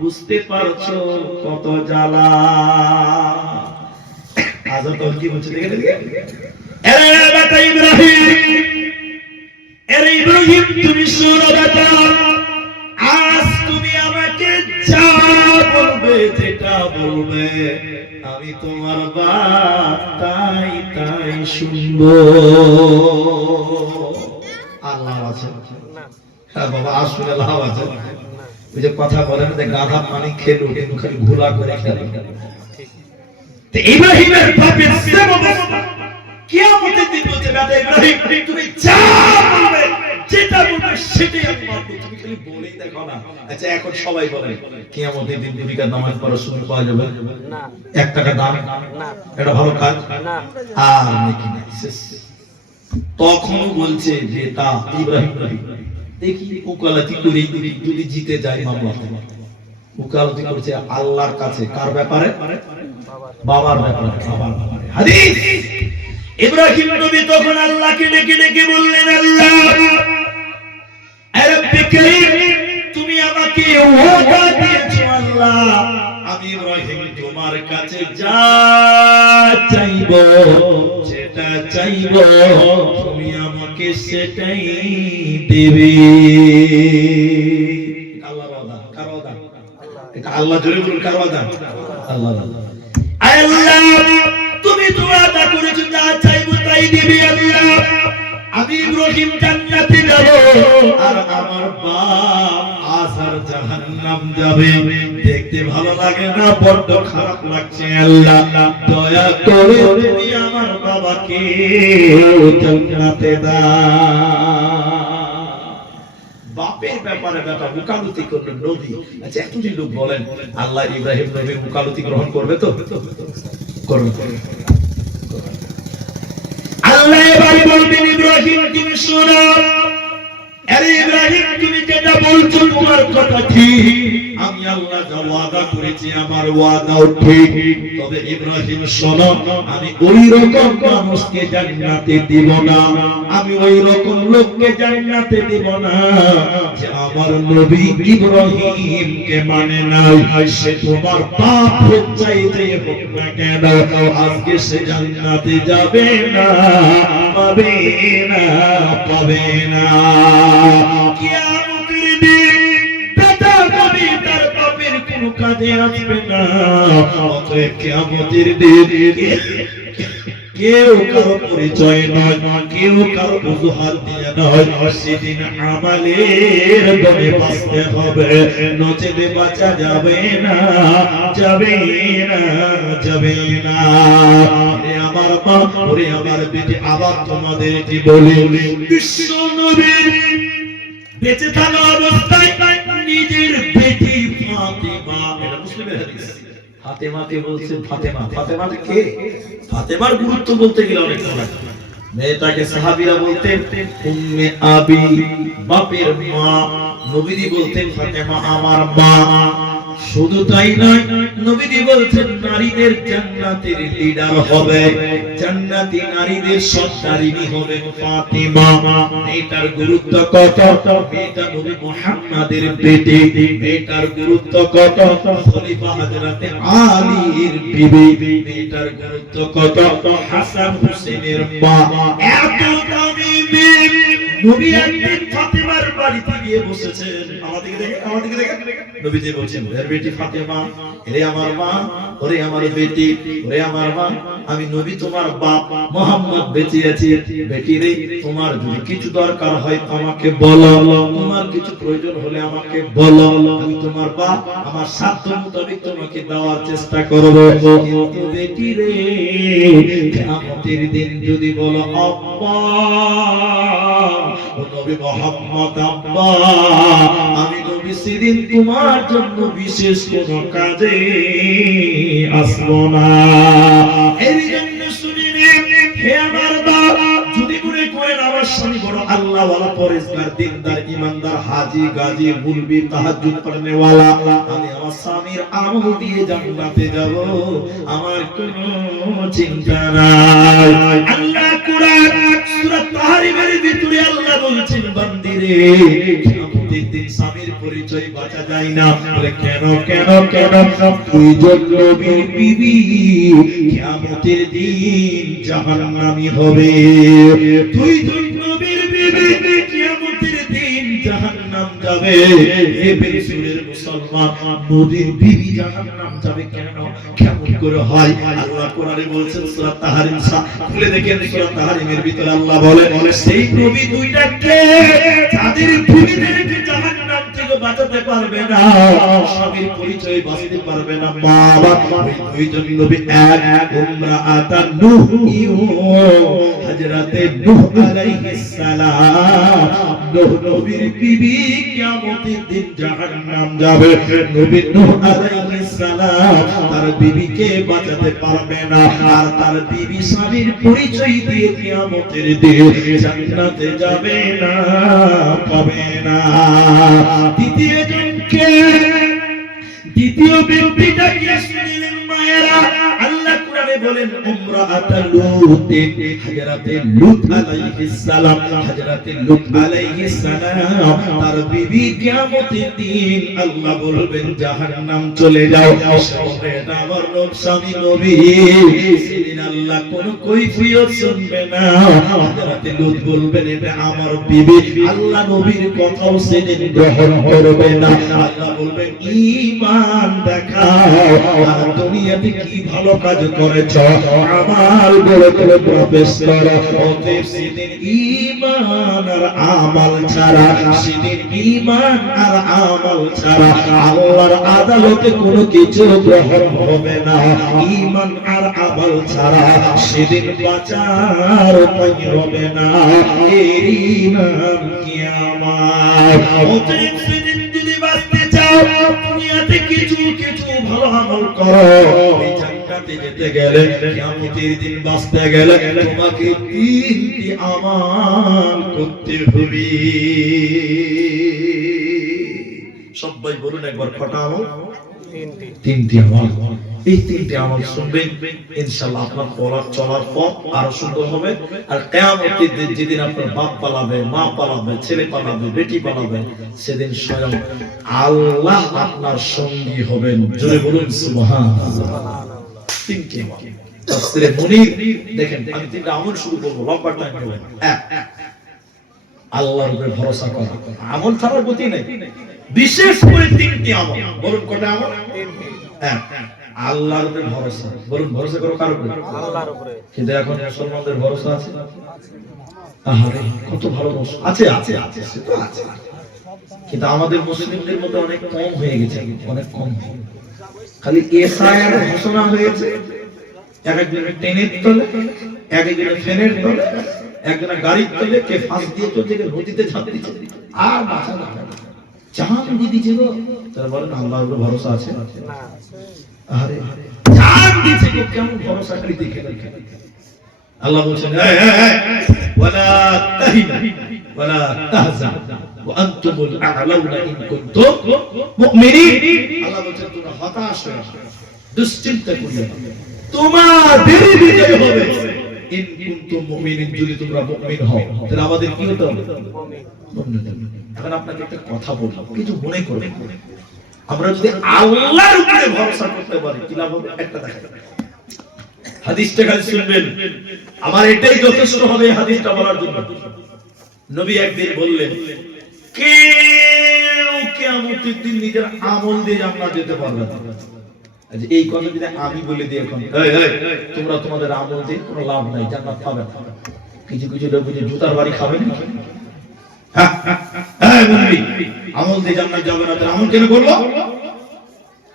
বুঝতে পারছো কত জ্বালা আজ তো কি বলছে দেখে আরে বেটা ইব্রাহিম তুমি শোনো বেটা আজ তুমি আমাকে যা বলবে যেটা বলবে আমি তোমার বাপ তাই তাই শুনবো আল্লাহ আছে হ্যাঁ বাবা আসলে আল্লাহ আছে ওই যে কথা বলেন যে গাধা পানি খেলো কিন্তু খালি ঘোলা করে খেলো তো ইব্রাহিমের বাপের সেম অবস্থা কিয়ামতের দিন বলছে বেটা ইব্রাহিম তুমি যা বলবে যেটা বলবে সেটাই আমি মানব তুমি খালি বলেই দেখো না আচ্ছা এখন সবাই বলে কিয়ামতের দিন দুনিয়ার নামাজ পড়া শুনে পাওয়া যাবে না 1 টাকা দাম না এটা ভালো কাজ না আর নাকি না তখন বলছে যে তা ইব্রাহিম দেখি উকালতি করে যদি জিতে যায় মামলা উকালতি করছে আল্লাহর কাছে কার ব্যাপারে বাবার ব্যাপারে বাবার ব্যাপারে হাদিস ইব্রাহিম নবী তখন আল্লাহকে ডেকে ডেকে বললেন আল্লাহ রব্বি কারীম তুমি আমাকে ওয়াদা দিয়েছো আল্লাহ আমি ইব্রাহিম তোমার কাছে যা চাইবো যেটা চাইবো তুমি আমাকে সেটাই দেবে আল্লাহর ওয়াদা কার ওয়াদা এটা আল্লাহ জোরে বলুন কার ওয়াদা আল্লাহ আল্লাহ তুমি তো ওয়াদা করেছো যা চাইবো তাই দিবে আল্লাহ আমি ইব্রাহিম জান্নাতে যাব আর আমার বাপ আসার জাহান্নাম যাবে দেখতে ভালো লাগে না বড় খারাপ লাগছে আল্লাহ দয়া করে তুমি আমার বাবাকে জান্নাতে দাও বাপের ব্যাপারে ব্যাপার মুকালতি করলেন নবী আচ্ছা এতদিন লোক বলেন আল্লাহ ইব্রাহিম নবীর মুকালতি গ্রহণ করবে তো করবে আল্লাহ এবারে বলবেন ইব্রাহিম তুমি শোনো আরে ইব্রাহিম তুমি যেটা বলছো তোমার কথা ঠিক আমি আল্লাহ যা ওয়াদা করেছি আমার ওয়াদাও ঠিক তবে ইব্রাহিম শোনো আমি ওই রকম মানুষকে জান্নাতে দিব না আমি ওই রকম লোককে জান্নাতে দিব না যে আমার নবী ইব্রাহিমকে মানে না সে তোমার বাপ চাইতে হোক না কেন আজকে সে জান্নাতে যাবে না পাবে না পাবে না কিয়ামতের দিন বেটা নবী তার বাপের কোনো কাজে আসবে না অতএব কিয়ামতের দিন কেউ কারো পরিচয় নয় কেউ কারো অজুহাত দিয়ে নয় সেদিন আমালের দমে বাঁচতে হবে নচেতে বাঁচা যাবে না যাবে না যাবে না আমার মা ওরে আমার বেটি আবার তোমাদেরকে বলি বিশ্ব নবী বেঁচে থাকা অবস্থায় নিজের বেটি ফাতেমা এটা মুসলিমের হাদিস ফাতেমাকে বলছেন ফাতেমা ফাতেমা কে ফাতেমার গুরুত্ব বলতে গেলে অনেক মেয়েটাকে সাহাবীরা বলতেন উম্মে আবি বাপের মা নবীজি বলতেন ফাতেমা আমার মা শুধু তাই নয় নবীজি বলছেন নারীদের জান্নাতের লিডার হবে জান্নাতি নারীদের সর্দারিনী হবে ফাতেমা এটার গুরুত্ব কত এটা নবী মুহাম্মাদের বেটি এটার গুরুত্ব কত খলিফা হযরতে আলীর বিবি এটার গুরুত্ব কত হাসান হুসাইনের মা এত দামি মেয়ে নবী একদিন ফাতেমার বাড়িতে গিয়ে বসেছেন আমাদেরকে দেখে নবীজি বলছেন এর বেটি ফাতেমা এরে আমার মা ওরে আমার বেটি ওরে আমার মা আমি নবী তোমার বাপ মুহাম্মদ বেঁচে আছি বেটি রে তোমার যদি কিছু দরকার হয় আমাকে বলো তোমার কিছু প্রয়োজন হলে আমাকে বলো আমি তোমার বাপ আমার সাধ্য মোতাবেক তোমাকে দেওয়ার চেষ্টা করব কিন্তু বেটি রে কিয়ামতের দিন যদি বলো আব্বা ও নবী মুহাম্মদ আব্বা আমি নবী সেদিন তোমার জন্য বিশেষ কোন কাজে আসবো না এই জন্য শুনিনি হে আমার বাবা যদি মনে করেন আমার স্বামী বড় আল্লাহ ওয়ালা পরেজগার দিনদার ঈমানদার আমার হাজি গাজী মুলবি তাহাজ্জুদ পড়নে ওয়ালা আমি আমার স্বামীর আমল দিয়ে জান্নাতে যাব আমার কোনো চিন্তা নাই আল্লাহ কোরআন সূরা তাহরিমের ভিতরে আল্লাহ বলছেন বান্দিরে কিয়ামতের দিন স্বামীর পরিচয় বাঁচা যায় না বলে কেন কেন কেন তুই নবীর বিবি কিয়ামতের দিন জাহান্নামী হবে তুই নবীর বিবি কিয়ামতের দিন জাহান্নাম যাবে এ বেসুরের মুসলমান নবীর বিবি জাহান্নাম যাবে কেন কেমন করে হয় আল্লাহ কোরআনে বলেছেন সূরা তাহরিম খুলে দেখেন সূরা তাহরিমের ভিতরে আল্লাহ বলে সেই নবী দুইটাকে তাদের বিবিদেরকে জাহান্নাম থেকে বাঁচাতে পারবে না স্বামীর পরিচয় বাঁচাতে পারবে না মা বাবা দুইজন নবী এক উমরাআতান নূহ হযরতে নূহ আলাইহিস সালাম নূহ নবীর বিবি কিয়ামতের দিন জাহান্নাম যাবে নবী নূহ আলাইহিস সালাম তার বিবিকে বাঁচাতে পারবে না আর তার বিবি স্বামীর পরিচয় দিয়ে কিয়ামতের দিন জান্নাতে যাবে না পাবে না দ্বিতীয় জনকে দ্বিতীয় ব্যক্তিটা কি শুনলেন মায়েরা আল্লাহ কোরআনে বলেন উমরাআতাল লূত হযরতে লূত আলাইহিস সালাম হযরতে লূত আলাইহিস সালাম তার বিবি কিয়ামতের দিন আল্লাহ বলবেন জাহান্নাম চলে যাও এটা আমার স্বামী নবী সেদিন আল্লাহ কোন কৈফিয়ত শুনবে না হযরতে লূত বলবেন এটা আমার বিবি আল্লাহ নবীর কথাও সেদিন গ্রহণ করবে না আল্লাহ বলবেন ঈমান দেখাও আর দুনিয়াতে কি ভালো কাজ করেছো আমাল গড়ে গড়ে প্রবেশ করো অতএব সেদিন ঈমান আর আমাল ছাড়া সেদিন ঈমান আর আমাল ছাড়া আল্লাহর আদালতে কোনো কিছু গ্রহণ হবে না ঈমান আর আমাল ছাড়া সেদিন বাঁচার উপায় হবে না এরই নাম কিয়ামত অতএব সেদিন যদি বাঁচতে চাও দুনিয়াতে কিছু কিছু ভালো আমল করো এই জান্নাতে যেতে গেলে কিয়ামতের দিন বাঁচতে গেলে তোমাকে তিনটি আমল করতে হবে সবাই বলুন একবার কটা আমল তিনটি আমল এই তিনটি আমল শুনবেন ইনশাআল্লাহ আপনার পড়ার চলার পথ আরো সুন্দর হবে আর কিয়ামতের দিন যেদিন আপনার বাপ পালাবে মা পালাবে ছেলে পালাবে বেটি পালাবে সেদিন স্বয়ং আল্লাহ আপনার সঙ্গী হবেন জোরে বলুন সুবহানাল্লাহ তিনটি আমল তাফসীরে মুনির দেখেন আমি তিনটা আমল শুরু করব লম্বা টাইম নেব এক আল্লাহর উপরে ভরসা করা আমল ছাড়ার গতি নেই বিশেষ করে তিনটি আমল বলুন কটা আমল এক আল্লাহর উপরে ভরসা বলুন ভরসা করো কার উপরে আল্লাহর উপরে কিন্তু এখন মুসলমানদের ভরসা আছে আহারে কত ভালো ভরসা আছে আছে আছে সেটা আছে কিন্তু আমাদের মুসলিমদের মধ্যে অনেক কম হয়ে গেছে অনেক কম খালি এসআইআর ঘোষণা হয়েছে একজনের ট্রেনের তলে একজনের ফ্যানের তলে একজনের গাড়ির তলে কে ফাঁস দিয়ে চলছে কে নদীতে ঝাঁপ দিচ্ছে আর বাঁচা না জান দিদি ছিল তারা বলেন আল্লাহর উপরে ভরসা আছে না আরে জান দিছে কে কেমন ভরসা করি দেখে আল্লাহ বলেন ওয়ালা তাহিনা ওয়ালা তাহজান ওয়া আনতুমুল আ'লাউনা ইন কুনতুম মুমিনিন আল্লাহ বলেন তোমরা হতাশ হও দুশ্চিন্তা করিও না তোমাদের বিজয় হবে ইন কুনতুম মুমিনিন যদি তোমরা মুমিন হও তাহলে আমাদের কি হতে হবে মুমিন এখন আপনাকে একটা কথা বললাম কিছু মনে করবেন আমরা যদি আল্লাহর উপরে ভরসা করতে পারি কি লাভ হবে একটা দেখেন হাদিসটা খালি শুনবেন আমার এটাই যথেষ্ট হবে হাদিসটা বলার জন্য নবী একদিন বললেন কেউ কিয়ামতের দিন নিজের আমল দিয়ে জান্নাত যেতে পারবে না আচ্ছা এই কথা যদি আমি বলে দিই এখন তোমরা তোমাদের আমল দিয়ে কোনো লাভ নাই জান্নাত পাবে না কিছু কিছু লোক বুঝে জুতার বাড়ি খাবে না আমল দিয়ে জান্নাত যাবে না আমল কেন করবো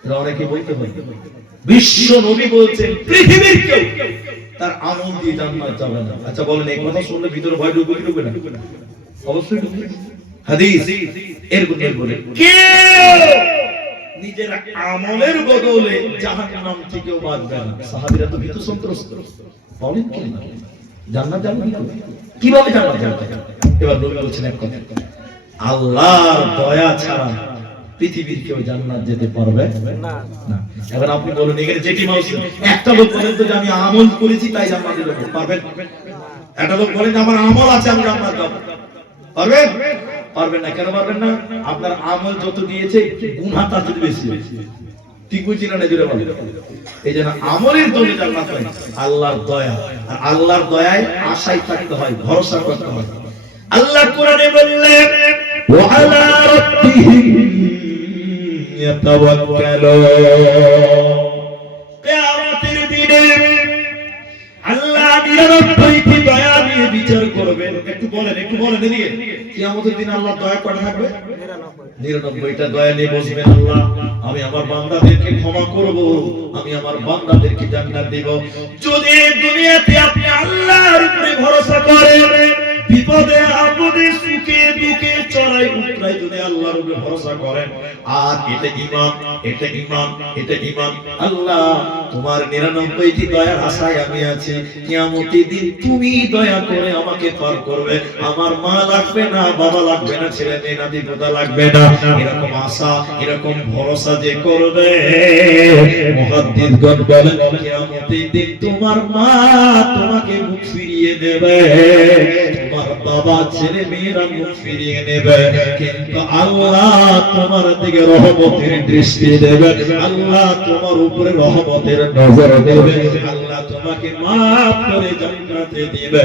এরা অনেকে বলতে পারে বিশ্ব নবী বলছেন পৃথিবীর কেউ তার আমল দিয়ে জান্নাত যাবে না আচ্ছা বলেন এই কথা শুনলে ভিতরে ভয় ঢুকবে কি ঢুকবে না অবশ্যই ঢুকবে হাদিস এরকম বলে কেউ নিজের আমলের বদলে জাহান্নাম থেকেও বাঁচবে না সাহাবীরা তো ভীত সন্ত্রস্ত বলেন কি জান্নাত যাবে কিভাবে জান্নাত যাবে এবার নবী বলেছেন এক কথা আল্লাহর দয়া ছাড়া পৃথিবীর কেউ জান্নাত যেতে পারবে না। এবার আপনি বলুন এখানে যেটি মাউস একটা লোক বলেন তো যে আমি আমল করেছি তাই জান্নাতে যাব, পারবেন? একটা লোক বলেন যে আমার আমল আছে আমি জান্নাত যাব, পারবেন? পারবেন না। কেন পারবেন না? আপনার আমল যত দিয়েছে গুনাহ তার চেয়ে বেশি হয়েছে। ঠিক বুঝছি না? জোরে বলেন। এই জন্য আমলের জন্য জান্নাত হয় আল্লাহর দয়া, আর আল্লাহর দয়ায় আশায় থাকতে হয়, ভরসা করতে হয়। আল্লাহ কোরআনে বললেন ওয়া আলা রাব্বিহিম ইয়াতাওয়াক্কালুন। কিয়ামতের দিনে আল্লাহ 99টি দয়া দিয়ে বিচার করবেন। একটু বলেন এদিকে, কিয়ামতের দিনে আল্লাহ দয়া করে থাকবে 99টা দয়া নিয়ে বসবেন। আল্লাহ আমি আমার বান্দাদেরকে ক্ষমা করব, আমি আমার বান্দাদেরকে জান্নাত দেব। যদি দুনিয়াতে আপনি আল্লাহর উপরে ভরসা করেন, বিপদে আপদে সুখে দুঃখে চড়াই উতরাই যদি আল্লাহর উপরে ভরসা করেন, আর এটা ঈমান। আল্লাহ তোমার 99টি দয়ার আশায় আমি আছি, কিয়ামতের দিন তুমি দয়া করে আমাকে পার করবে। আমার মা লাগবে না, বাবা লাগবে না, ছেলে মেয়ে নাতি পোতা লাগবে না। এরকম আশা, এরকম ভরসা যে করবে, মুহাদ্দিসগণ বলেন কিয়ামতের দিন তোমার মা তোমাকে মুখ ফিরিয়ে দেবে, তোমার বাবা ছেলে মেয়েরা মুখ ফিরিয়ে নেবে, কিন্তু আল্লাহ তোমার দিকে রহমতের দৃষ্টি দেবে, আল্লাহ তোমার উপরে রহমতের নজর দেবে, আল্লাহ তোমাকে মাফ করে জান্নাতে দিবে।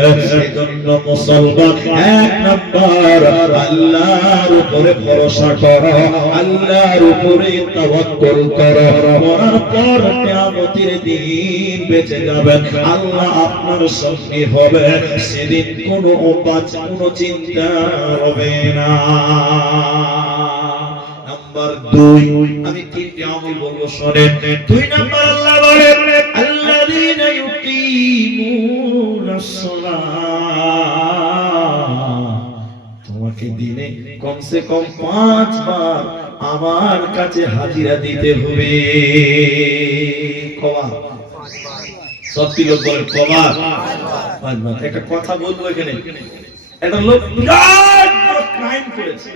এজন্য মুসলমান এক নাম্বার আল্লাহর উপরে ভরসা করো, আল্লাহর উপরে তাওয়াক্কুল করো। মরার পর কিয়ামতের দিন বেঁচে যাবেন, আল্লাহ আপনার সঙ্গে হবে, সেদিন কোনো কোনো চিন্তা হবে না। নাম্বার 2, আমি 3টি আমল বলবো শুনেন। 2 নাম্বার আল্লাহ বলেন আল্লাযীনা ইউকিমুনাস সালাহ। তোমাকে দিনে কমসে কম 5 বার আমার কাছে হাজিরা দিতে হবে। কবার? সত্যি লোক বলে কবার? 5 বার। একটা কথা বলবো এখানে, একটা লোক ক্রাইম করেছে।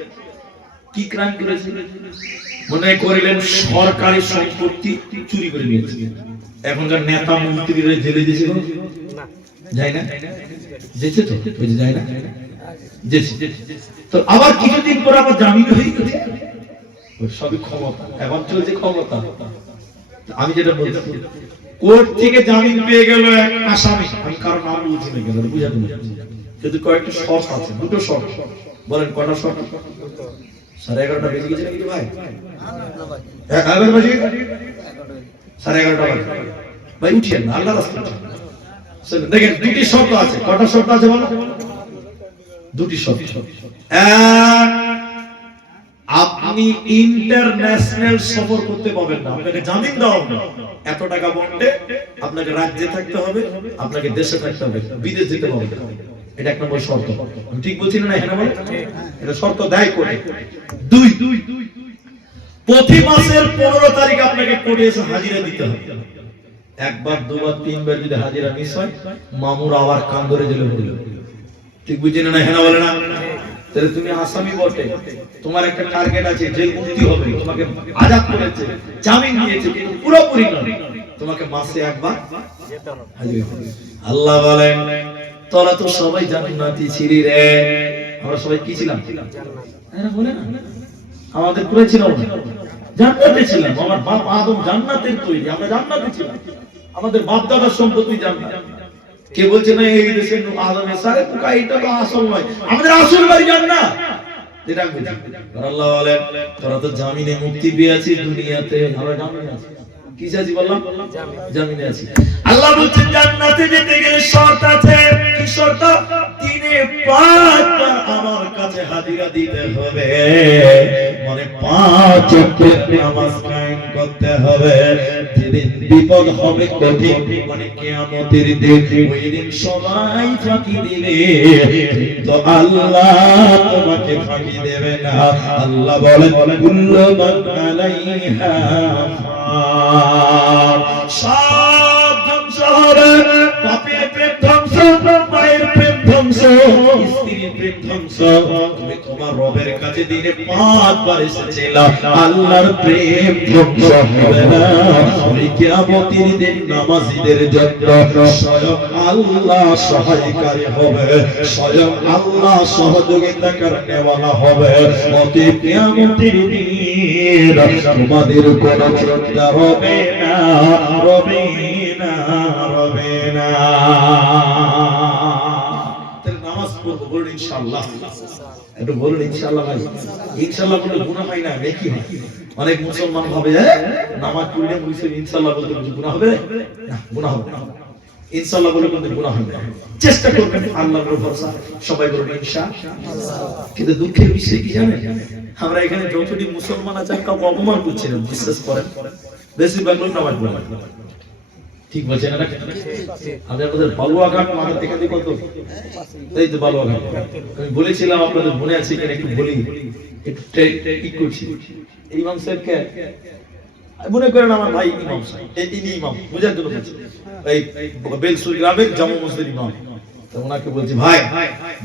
কি ক্রাইম করেছে? মনে করিলেন সরকারি সম্পত্তি চুরি করে নিয়েছে। এখনকার নেতা মন্ত্রীরা জেলে দিয়েছে না? যায় না? যেছে তো? ওই যে যায় না? যেছে। তো আবার কিছুদিন পর আবার জামিন হয়ে গেছে। ওই সবই ক্ষমতা, এখন চলছে ক্ষমতা। আমি যেটা বলছি, কোর্ট থেকে জামিন পেয়ে গেল এক আসামি, আমি কারো নাম বলছি না, গেল বুঝাতে কিন্তু কয়েকটা শর্ত আছে, 2টো শর্ত। বলেন কটা শর্ত? 11:30 বেজে গেছে নাকি ভাই? 11 বাজে, 11:30 বাজে ভাই, উঠিয়েন না, আল্লাহর রাস্তা। দেখেন 2টি শর্ত আছে। কটা শর্ত আছে বলো? 2টি শর্ত। এক, আপনি ইন্টারন্যাশনাল সফর করতে পারবেন না, আপনাকে জামিন দেওয়া হবে। এত টাকা বন্ডে আপনাকে রাজ্যে থাকতে হবে, আপনাকে দেশে থাকতে হবে, বিদেশ যেতে পারবেন না। এটা 1 নম্বর শর্ত। আমি ঠিক বলছি না? এখানে বলে এটা শর্ত দেয় কোর্টে। 2, প্রতি মাসের 15 তারিখ আপনাকে কোর্টে এসে হাজিরা দিতে হবে। 1 বার 2 বার 3 বার যদি হাজিরা মিস হয়, মামুর আবার কান ধরে জেলে ভরবে। ঠিক বুঝছেন না? এখানে বলে না? তাহলে তুমি আসামি বটে, তোমার একটা টার্গেট আছে, জেল মুক্তি হবে, তোমাকে আজাদ করেছে, জামিন দিয়েছে, কিন্তু পুরোপুরি নয়, তোমাকে মাসে 1 বার যেতে হবে। আল্লাহ বলেন তোরা তো সবাই জান্নাতি ছিলি রে। আমরা সবাই কি ছিলাম? জান্নাত। বলে না আমাদের পুরো ছিল জান্নাতে ছিলাম। আমার বাপ আদম জান্নাতের তৈরি, আমরা জান্নাতে ছিলাম, আমাদের বাপ দাদার সম্পত্তি জান্নাত। কে বলছে না এই দেশে আদমের সারে পোকা, এটা তো আসল নয়, আমাদের আসল বাড়ি জান্নাত। এটা বুঝি। আল্লাহ বলেন তোরা তো জামিনে মুক্তি পেয়েছিস দুনিয়াতে, আমরা জামিনে আছি। কি চাইছি বললাম? জামিনে আছি। আল্লাহ বলছেন জান্নাতে যেতে গেলে শর্ত আছে। কি শর্ত? দিনে 5 বার আমার কাছে হাজিরা দিতে হবে, মানে 5 ওয়াক্তের নামাজ কায়েম করতে হবে। যেদিন বিপদ হবে কঠিন, মানে কিয়ামতের দিন, ওই দিন সবাই ফাঁকি দিবে, কিন্তু আল্লাহ তোমাকে ফাঁকি দেবে না। আল্লাহ বলেন কুল্লু মান আলাইহা সব ধ্বংস হবে। বাপের প্রেম ধ্বংস, মায়ের প্রেম ধ্বংস, স্ত্রীর প্রেম ধ্বংস। তুমি তোমার রবের কাছে দিনে 5 বার এসেছিলাম আল্লাহর প্রেম ধ্বংস হবে না ওই কিয়ামতের দিন নামাজীদের জন্য স্বয়ং আল্লাহ সহায়কারী হবে স্বয়ং আল্লাহ সহযোগিতা করনেওয়ালা হবে ওই কিয়ামতের দিন তোমাদের কোনো চিন্তা হবে না হবে না হবে না তাহলে নামাজ পড়বো বলুন ইনশাআল্লাহ একটু বলুন ইনশাআল্লাহ ভাই ইনশাআল্লাহ বলে গুনাহ হয় না নেকি হয় অনেক মুসলমান ভাবে নামাজ পড়লে মুসলিম ইনশাআল্লাহ বলতে কিছু গুনাহ হবে না গুনাহ হবে না ইনশাআল্লাহ বলে কোনো গুনাহ হবে না চেষ্টা করবেন আল্লাহর উপর ভরসা সবাই বলুন ইনশাআল্লাহ কিন্তু দুঃখের বিষয় কি জানেন আমরা এখানে যতটি মুসলমান আছে কাউকে অপমান করছি না বিশ্বাস করেন বেশিরভাগ লোক নামাজ পড়ে না ঠিক বলছেন না আমাদের বালুয়াঘাট মাঠের থেকে কত এই তো বালুয়াঘাট আমি বলেছিলাম আপনাদের মনে আছে কিনা একটু বলি একটু ঠিক করছি ইমাম সাহেবকে মনে করেন আমার ভাই ইমাম সাহেব ইনি ইমাম বুঝার জন্য বলছি এই বেলসুর গ্রামের জামা মসজিদের ইমাম তো ওনাকে বলছি ভাই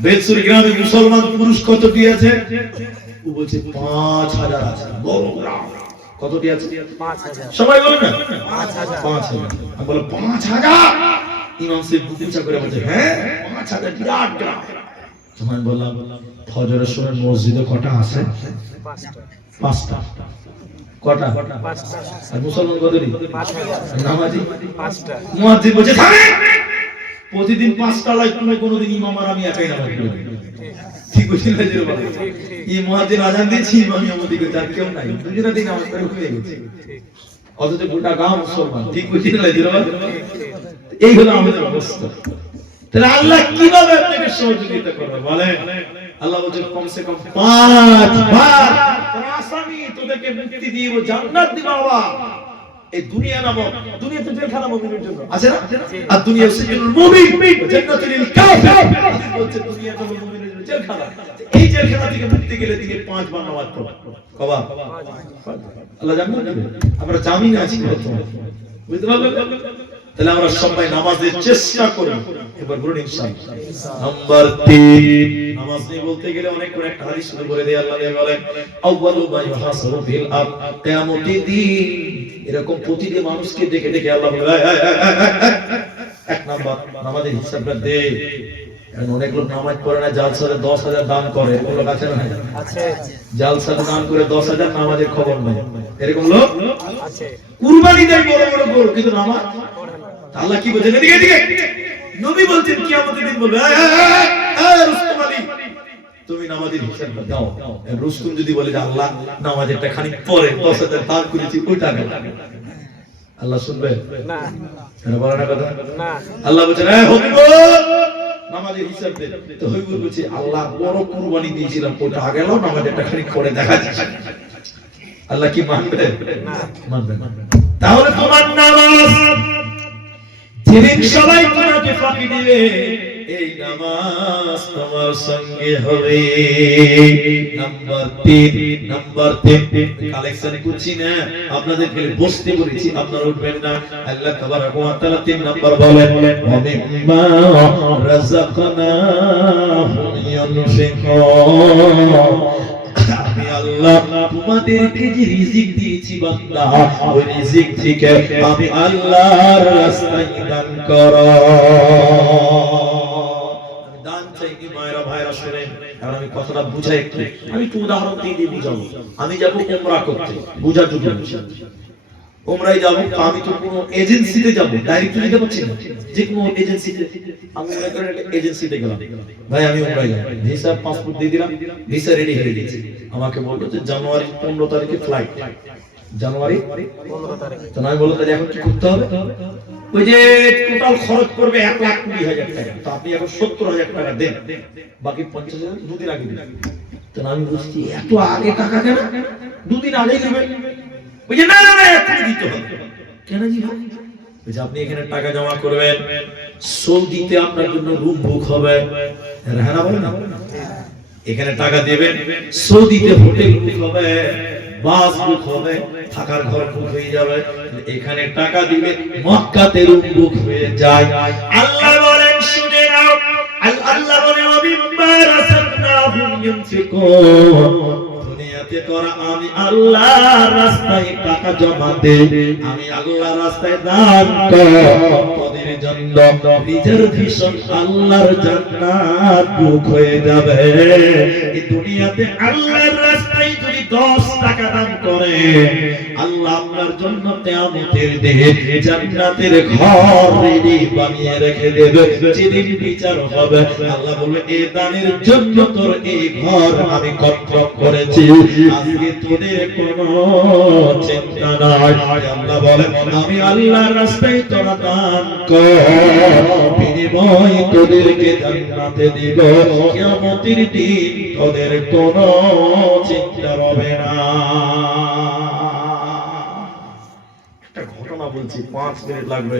বেলসুর গ্রামে মুসলমান পুরুষ কতটি আছে ও বলছে 5000 আছে বড় গ্রাম কতটি আছে 5000 সবাই বলেন না 5000 আমি বলি 5000 ইমাম সাহেব বুঝা করে বলছে হ্যাঁ 5000 বিরাট গ্রাম তখন বললাম ফজরের সময় মসজিদে কটা আছে পাঁচটা কটা পাঁচটা আর মুসলমান কতটি 5000 নামাজি 5টা মুয়াজ্জিন বলছে থামেন প্রতিদিন 5টা লাই তুমি কোনদিন ইমাম আর আমি একাই নামাজ পড়ি ঠিক বুঝলেন না যে বাবা এই মুয়াজ্জিন আজান দিয়েছি ইমাম আমাদের কে তার কেউ নাই দুজনে দিন নামাজ পড়ে হয়ে গেছে অথচ গোটা গাঁও মুসলমান ঠিক বুঝলেন না যে বাবা এই হলো আমাদের অবস্থা তাহলে আল্লাহ কিভাবে আপনাকে সহযোগিতা করবে বলেন আল্লাহ বলছে কমসে কম 5 বার আসামি তোদেরকে মুক্তি দিব জান্নাত দিব বাবা এই দুনিয়া নামক দুনিয়া তো জেলখানা মুমিনের জন্য আছে না আর দুনিয়া সিজনুল মুমিন জান্নাতুল কাফির বলছে দুনিয়া তো মুমিনের জন্য জেলখানা এই জেলখানা থেকে মুক্তি গেলে দিনে 5 বার নামাজ পড়ো কবা আল্লাহ জান্নাত দিবে আমরা জামিন আছি বুঝতে পারলে তাহলে আমরা সবাই নামাজের চেষ্টা করব এবার বলুন ইনশাআল্লাহ নাম্বার 3 নামাজ নিয়ে বলতে গেলে অনেক করে একটা হাদিস শুরু করে দেয় আল্লাহ বলেন আউয়ালু মা ইউহাসাবু ফিল আরদ কিয়ামতের দিন এরকম প্রতিটি মানুষকে ডেকে ডেকে আল্লাহ বলে এক নাম্বার নামাজের হিসাবটা দে এখন অনেক লোক নামাজ পড়ে না জালসাতে 10000 দান করে এরকম লোক আছে না আছে জালসাতে দান করে 10000 নামাজের খবর নাই এরকম লোক আছে কুরবানি দেয় বড় বড় গরু কিন্তু নামাজ আল্লাহ কি বলেন এদিকে এদিকে নবী বলছেন কিয়ামতের দিন বলবে রুস্তম আলী তুমি নামাজের হিসাবটা দাও রুস্তম যদি বলে যে আল্লাহ নামাজেরটা খানিক পরে 10000 দান করেছি ওই টাকা আল্লাহ শুনবে না এটা বলে না কথা না আল্লাহ বলেন হবিব নামাজের হিসাব দে তো হবিব বলছে আল্লাহ বড় কুরবানি দিয়েছিলাম ওটা আগে নাও নামাজেরটা খানিক পরে দেখা যাচ্ছে আল্লাহ কি মানবে না মানবে না তাহলে তোমার নামাজ যেদিন সবাই তোমাকে ফাঁকি দিবে এই নামাজ তোমার সঙ্গে হবে নাম্বার 3 কালেকশন করছি না আপনাদেরকে বসতে বলেছি আপনারা উঠবেন না আল্লাহ তাবারক ওয়া তাআলা 3 নাম্বার বলেন ওয়া মিম্মা রাযাকনাহুম ইউনফিকুন আমি আল্লাহ তোমাদেরকে যে রিজিক দিয়েছি বান্দা ওই রিজিক থেকে আমি আল্লাহর রাস্তায় দান করো আমি দান চাই কি মায়েরা ভাইরা শুনেন আর আমি কথাটা বুঝাই একটু আমি একটু উদাহরণ দিয়ে বুঝাবো আমি যাব উমরা করতে বুঝার জন্য উমরায় যাব আমি তো কোনো এজেন্সিতে যাব ডাইরেক্ট যেতে পারছি না যে কোনো এজেন্সিতে আমি মনে করেন একটা এজেন্সিতে গেলাম ভাই আমি উমরায় যাব ভিসা পাসপোর্ট দিয়ে দিলাম ভিসা রেডি হয়ে গেছে আমাকে বলতো যে জানুয়ারি 15 তারিখে ফ্লাইট জানুয়ারি 15 তারিখে তো আমি বললাম তাহলে এখন কি করতে হবে ওই যে টোটাল খরচ করবে 1,20,000 টাকা তো আপনি এখন 70,000 টাকা দেন বাকি 50,000 দুদিন আগে দিন তো আমি বুঝছি এত আগে টাকা কেন দুদিন আগেই নেবেন ওই যে না না না এখনই দিতে হবে কেন জি ভাই ওই যে আপনি এখানে টাকা জমা করবেন সৌদিতে আপনার জন্য রুম বুক হবে হ্যাঁ না বলেন না এখানে টাকা দিবেন সৌদিতে হোটেল বুক হবে বাস বুক হবে থাকার ঘর বুক হয়ে যাবে এখানে টাকা দিবে মক্কাতে রুম বুক হয়ে যায় আল্লাহ বলেন শুনে নাও আল্লাহ বলেন ওয়া মিম্মা রাযাকনাহুম দুনিয়াতে তোরা আমি আল্লাহর রাস্তায় টাকা জমা দে, আমি আল্লাহর রাস্তায় দান কর, তোদের জন্য রিজার্ভেশন আল্লাহর জান্নাত বুক হয়ে যাবে। এই দুনিয়াতে আল্লাহর রাস্তায় যদি 10 টাকা দান করে, আল্লাহ আপনার জন্য কিয়ামতের দিনে জান্নাতের ঘর রেডি বানিয়ে রেখে দেবে। যেদিন বিচার হবে আল্লাহ বলবে এই দানের জন্য তোর এই ঘর আমি কন্ট্রোল করেছি, আজকে তোদের কোনো চিন্তা নাই। আল্লাহ বলে আমি আল্লাহর রাস্তায় তোরা দান কর, বিনিময় তোদেরকে জান্নাতে দিব, কিয়ামতের দিন তোদের কোনো চিন্তা হবে না। একটা ঘটনা বলছি, 5 মিনিট লাগবে।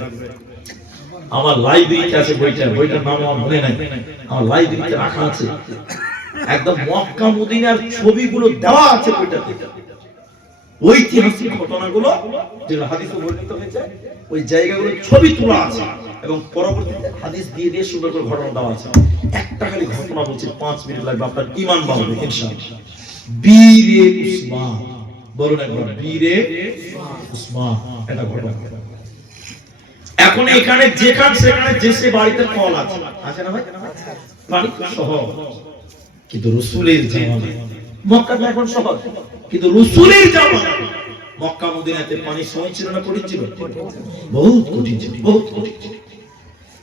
আমার লাইব্রেরিতে আছে বইটার নাম আমার মনে নাই, আমার লাইব্রেরিতে রাখা আছে। একদম মক্কা মদিনার ছবিগুলো দেওয়া আছে বইটাতে, ঐতিহাসিক ঘটনাগুলো যেগুলো হাদিসে বর্ণিত হয়েছে ওই জায়গাগুলো ছবি তোলা আছে এবং পরবর্তীতে হাদিস দিয়ে দিয়ে সুন্দর করে ঘটনা দেওয়া আছে। একটা খালি ঘটনা বলছি, 5 মিনিট লাগবে, আপনার ঈমান বাড়বে ইনশাআল্লাহ। বীরে উসমান, বলুন একবার বীরে উসমান, এটা ঘটনা। এখন এখানে যেখানে সেখানে যেসে বাড়িতে কল আছে, আছে না ভাই? বাড়ি শহর, কিন্তু রাসূলের জামানায় মক্কা এখন শহর, কিন্তু রাসূলের জামানায় মক্কা মদিনাতে পানি সহজ ছিল না, কঠিন ছিল, বহুত কঠিন ছিল, বহুত কঠিন ছিল।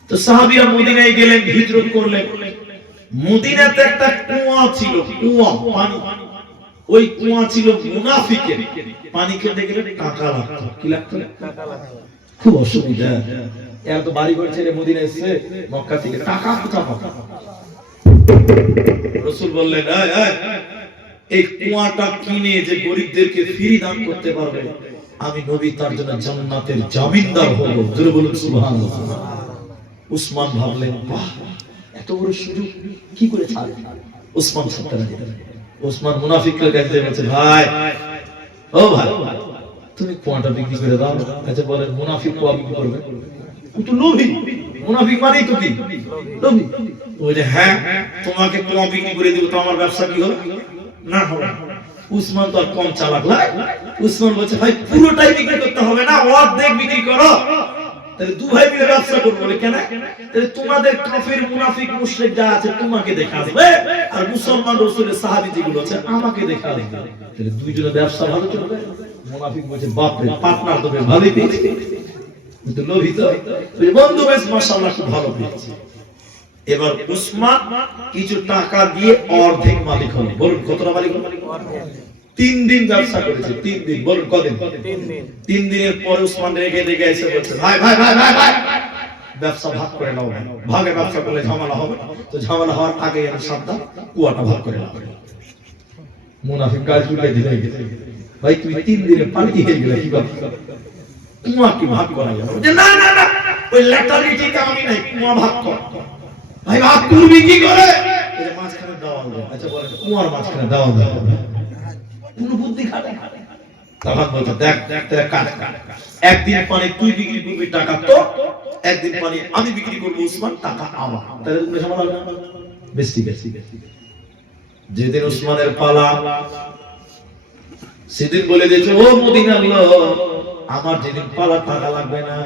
তো সাহাবীরা মদিনায় গেলেন, হিজরত করলেন। মদিনাতে একটা কুয়া ছিল, কুয়া পানি, ওই কুয়া ছিল মুনাফিকের। পানি খেতে গেলে টাকা লাগতো, কি লাগতো? টাকা লাগতো। খুব অসুবিধা, এত বাড়ি ঘর ছেড়ে মদিনায় এসে মক্কা থেকে টাকা কোথা পাবে? রাসূল বললেন এই কুয়াটা কিনে যে গরিবদেরকে ফ্রি দান করতে পারবে, আমি নবী তার জন্য জান্নাতের জামিনদার হব। জোরে বলুন সুবহানাল্লাহ। উসমান ভাবলেন, বাহ, এত বড় সুযোগ কি করে ছাড়ে? উসমান ছাড়তে রাজি না। উসমান মুনাফিকদের কাছে বলছে, ভাই ও ভাই, তুমি কুয়াটা বিক্রি করে দাও। আচ্ছা বলেন, মুনাফিক কুয়া বিক্রি করবে? কিন্তু লোভী, মুনাফিক মানেই তো কি? লোভী। ওই যে হ্যাঁ, তোমাকে কুয়া বিক্রি করে দিব, তো আমার ব্যবসা কি হবে? না হবে। উসমান তো আর কম চালাক না। উসমান বলছে, ভাই পুরোটাই বিক্রি করতে হবে না, অর্ধেক বিক্রি করো, তাহলে দু ভাই মিলে ব্যবসা করবো। বলে কেন? তাহলে তোমাদের কাফির মুনাফিক মুশরিক যা আছে তোমাকে দেখা দেবে, আর মুসলমান রাসূলের সাহাবী যেগুলো আছে আমাকে দেখা দেবে, তাহলে দুইজনের ব্যবসা ভালো চলবে। মুনাফিক বলছে, বাপ রে, পার্টনার তো বেশ ভালোই পেয়েছি, কিন্তু লোভী তো বন্ধু বেশ মাশাআল্লাহ খুব ভালো পেয়েছি। এবার উসমান কিছু টাকা দিয়ে অর্ধেক মালিক হলো। বলুন কতটা মালিক হলো? 3 দিন ব্যবসা করেছে, 3 দিন। বলুন কদিন? 3 দিনের পরে উসমান রেগে রেগে এসে বলছে, ভাই ভাই ভাই ভাই ভাই, ব্যবসা ভাগ করে নাও, ভাগে ব্যবসা করলে ঝামেলা হবে, তো ঝামেলা হওয়ার আগে আমি সাবধান, কুয়াটা ভাগ করে নাও। মুনাফিক গাল চুলাই দিলে, ভাই তুমি 3 দিনে পাল্টি হয়ে গেলে, কি ভাবছো কুয়া কি ভাগ করা যাবে? না না না, ওই লেটারিটিতে আমি নাই, কুয়া ভাগ কর। ভাই ভাগ করবি কি করে? এই যে মাঝখানে দেওয়াল দেয়। আচ্ছা বলেন, কুয়ার মাঝখানে দেওয়াল দেয়, কোনো বুদ্ধি খাটে? তখন বলছে, দেখ দেখ দেখ, কাট কাট, একদিন পানি তুই বিক্রি করবি টাকা তো, একদিন পানি আমি বিক্রি করবো উসমান, টাকা আমার, তাহলে তুমি ঝামেলা হবে না? বেশ ঠিক আছে। যেদিন উসমানের পালা, সেদিন বলে দিয়েছে, ও মদিনার লোক, আমার যেদিন পালা টাকা লাগবে না,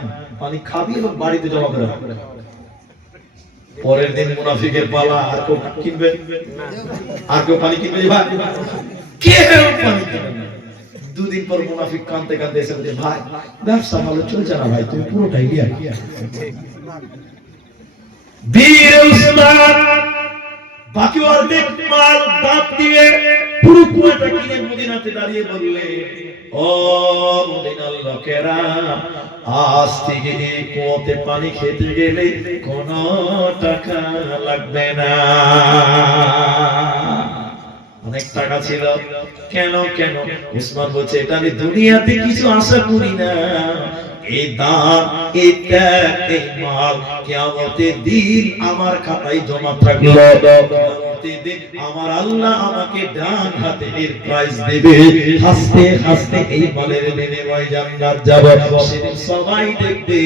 পানি খাবি এবং বাড়িতে জমা করে রাখবে। পরের দিন মুনাফিকের পালা, আর কেউ কিনবে? আর কেউ পানি কিনবে? ভাই কেউ পানি কিনবে না। 2 দিন পর মুনাফিক কাঁদতে কাঁদতে এসে বলছে, ভাই ব্যবসা ভালো চলছে না, ভাই তুমি পুরোটাই দিয়া। বীর উসমান বাকি অর্ধেক মাল দাঁত দিয়ে পুরো কুয়াটা কিনে মদিনাতে দাঁড়িয়ে বললে, ও মদিনার লোকেরা, আজ থেকে এই কুয়াতে পানি খেতে গেলে কোনো টাকা লাগবে না। অনেক টাকা ছিল, কেন কেন? উসমান বলছে, এটা আমি দুনিয়াতে কিছু আশা করি না, এই দান, এই ত্যাগ, এই মাল কিয়ামতের দিন আমার খাতায় জমা থাকলো। কিয়ামতের দিন আমার আল্লাহ আমাকে ডান হাতে এর প্রাইজ দেবে, হাসতে হাসতে এই মালের বিনিময়ে জান্নাত যাব। সেদিন সবাই দেখবে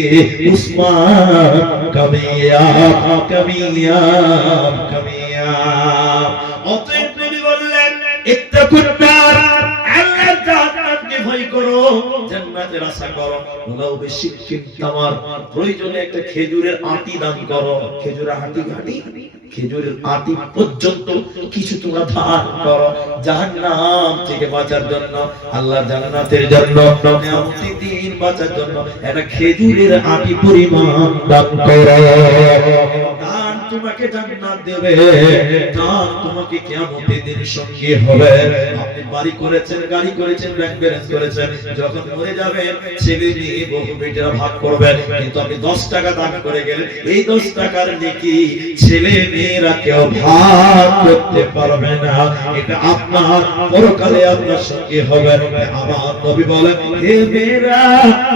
উসমান কামিয়াব কামিয়াব কামিয়াব। অতএব ইত্তাকুন নার, আল্লাহর জান্নাতকে ভয় করো, জান্নাতের আশা করো। ওলাও বিশিক্কিন তামার, প্রয়োজনে একটা খেজুরের আটি দান করো। খেজুরের খেজুরের আটি পর্যন্ত কিছু তোমরা দান করো জাহান্নাম থেকে বাঁচার জন্য, আল্লাহর জান্নাতের জন্য, কিয়ামতের দিন বাঁচার জন্য একটা খেজুরের আটি পরিমাণ দান করো। দান তোমাকে জান্নাত দেবে, দান তোমাকে কিয়ামতের দিন সঙ্গী হবে। আপনি বাড়ি করেছেন, গাড়ি করেছেন, ব্যাংক ব্যালেন্স করেছেন, যখন মরে যাবেন ছেলে মেয়ে বহু বেটারা ভাগ করবেন, কিন্তু আপনি 10 টাকা দান করে গেলেন, এই 10 টাকার নেকি ছেলে মেয়েরা কেউ ভাগ করতে পারবে না। এটা আপনার পরকালে আপনার সঙ্গে হবে। আমার নবী বলেন, হে মেয়েরা,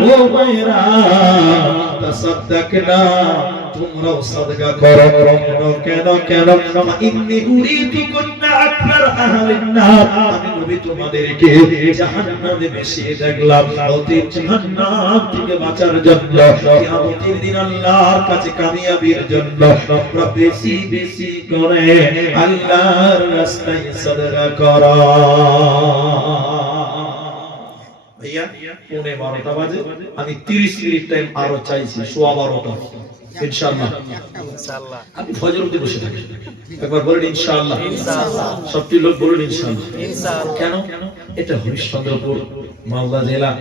ও মায়েরা, তাসাদদাকনা, তোমরাও সাদকা করো। কেন কেন? ইন্নী উরিদুকুন্না আকবার আহলিন নার, আমি নবী তোমাদেরকে জাহান্নামে বেশি দেখলাম। অতীত জাহান্নাম থেকে বাঁচার জন্য, কিয়ামতের দিন আল্লাহর কাছে কামিয়াবির জন্য তোমরা বেশি বেশি করে আল্লাহর রাস্তায় সাদকা করো। ভাইয়া 11:30 বাজে, আমি 30 মিনিট টাইম আরো চাইছি, 12:15 ইনশাআল্লাহ। আপনি ফজর অবধি বসে থাকেন, একবার বলেন ইনশাআল্লাহ। সবটি লোক বলুন ইনশাআল্লাহ। কেন? এটা হরিশ্চন্দ্রপুর মালদা জেলা।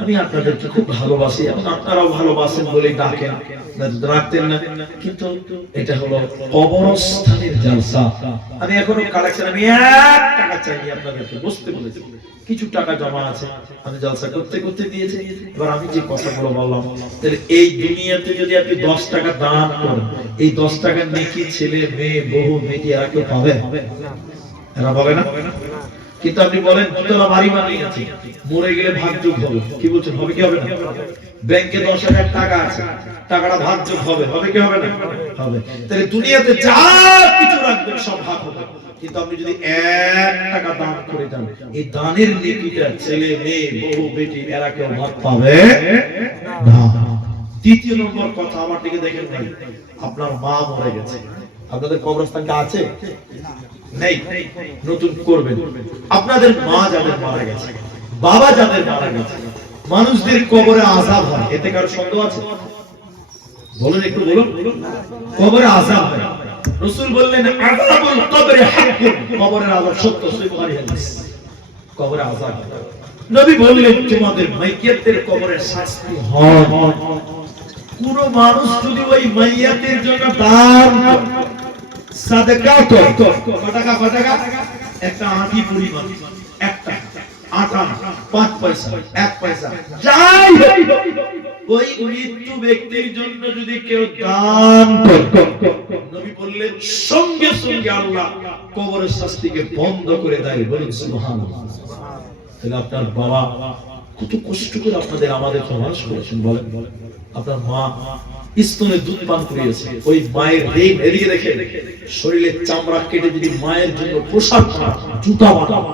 আমি আপনাদেরকে খুব ভালোবাসি এবং আপনারাও ভালোবাসেন বলে ডাকেন, রাখতেন না, কিন্তু এটা হলো কবরস্থানের জলসা। আমি এখনো কালেকশন, আমি 1 টাকা চাইনি, আপনাদেরকে বসতে বলেছি, কিছু টাকা জমা আছে, আমি জলসা করতে করতে দিয়েছি। এবার আমি যে কথাগুলো বললাম, তাহলে এই দুনিয়াতে যদি আপনি 10 টাকা দান করেন, এই 10 টাকার নেকি ছেলে মেয়ে বহু মেয়ে এরা কেউ পাবে? এরা বলে না। কিন্তু আপনি বলেন দুতলা বাড়ি বানিয়েছি, মরে গেলে ভাগযোগ হবে, কি বলছেন, হবে কি হবে না? ব্যাংকে 10,000 টাকা আছে, টাকাটা ভাগযোগ হবে, হবে কি হবে না? হবে। তাহলে দুনিয়াতে যা কিছু রাখবেন সব ভাগ হবে, কিন্তু আপনি যদি 1 টাকা দান করে যান, এই দানের নেকিটা ছেলে মেয়ে বহু বেটি এরা কেউ ভাগ পাবে না। দ্বিতীয় নম্বর কথা, আমার দিকে দেখেন ভাই, আপনার মা মরে গেছে, আপনাদের কবরস্থানটা আছে? নেই, নতুন করবেন। আপনাদের মা যাদের মারা গেছে, বাবা যাদের মারা গেছে, মানুষদের কবরে আযাব হয়, এতে কারো সন্দেহ আছে? বলেন, একটু বলুন। কবরে আযাব হয়, রাসূল বললেন আযাবুল কবরি হাক্কুন, কবরের আযাব সত্য, সহিহ বুখারী হাদিস। কবরে আযাব, নবী বললেন তোমাদের মাইয়াতের কবরে শাস্তি হয়। কোন মানুষ যদি ওই মাইয়াতের জন্য দান সাদকা করত, কত টাকা? একটা আটি পরিমাণ, একটা আটা, 5 পয়সা, 1 পয়সা, যাই ওই মৃত্যু ব্যক্তির জন্য যদি কেউ দান করত, নবী বললেন সঙ্গে সঙ্গে আল্লাহ কবরের শাস্তিকে বন্ধ করে দেয়। বলুন সুবহানাল্লাহ। তাহলে আপনার বাবা কত কষ্ট করে আপনাদের আমাদের মানুষ করেছেন, বলেন। আপনার মা স্তনে দুধ পান করিয়েছে, ওই মায়ের ঋণ, এদিকে দেখে শরীরের চামড়া কেটে যদি মায়ের জন্য পোশাক বানান, জুতা বানান,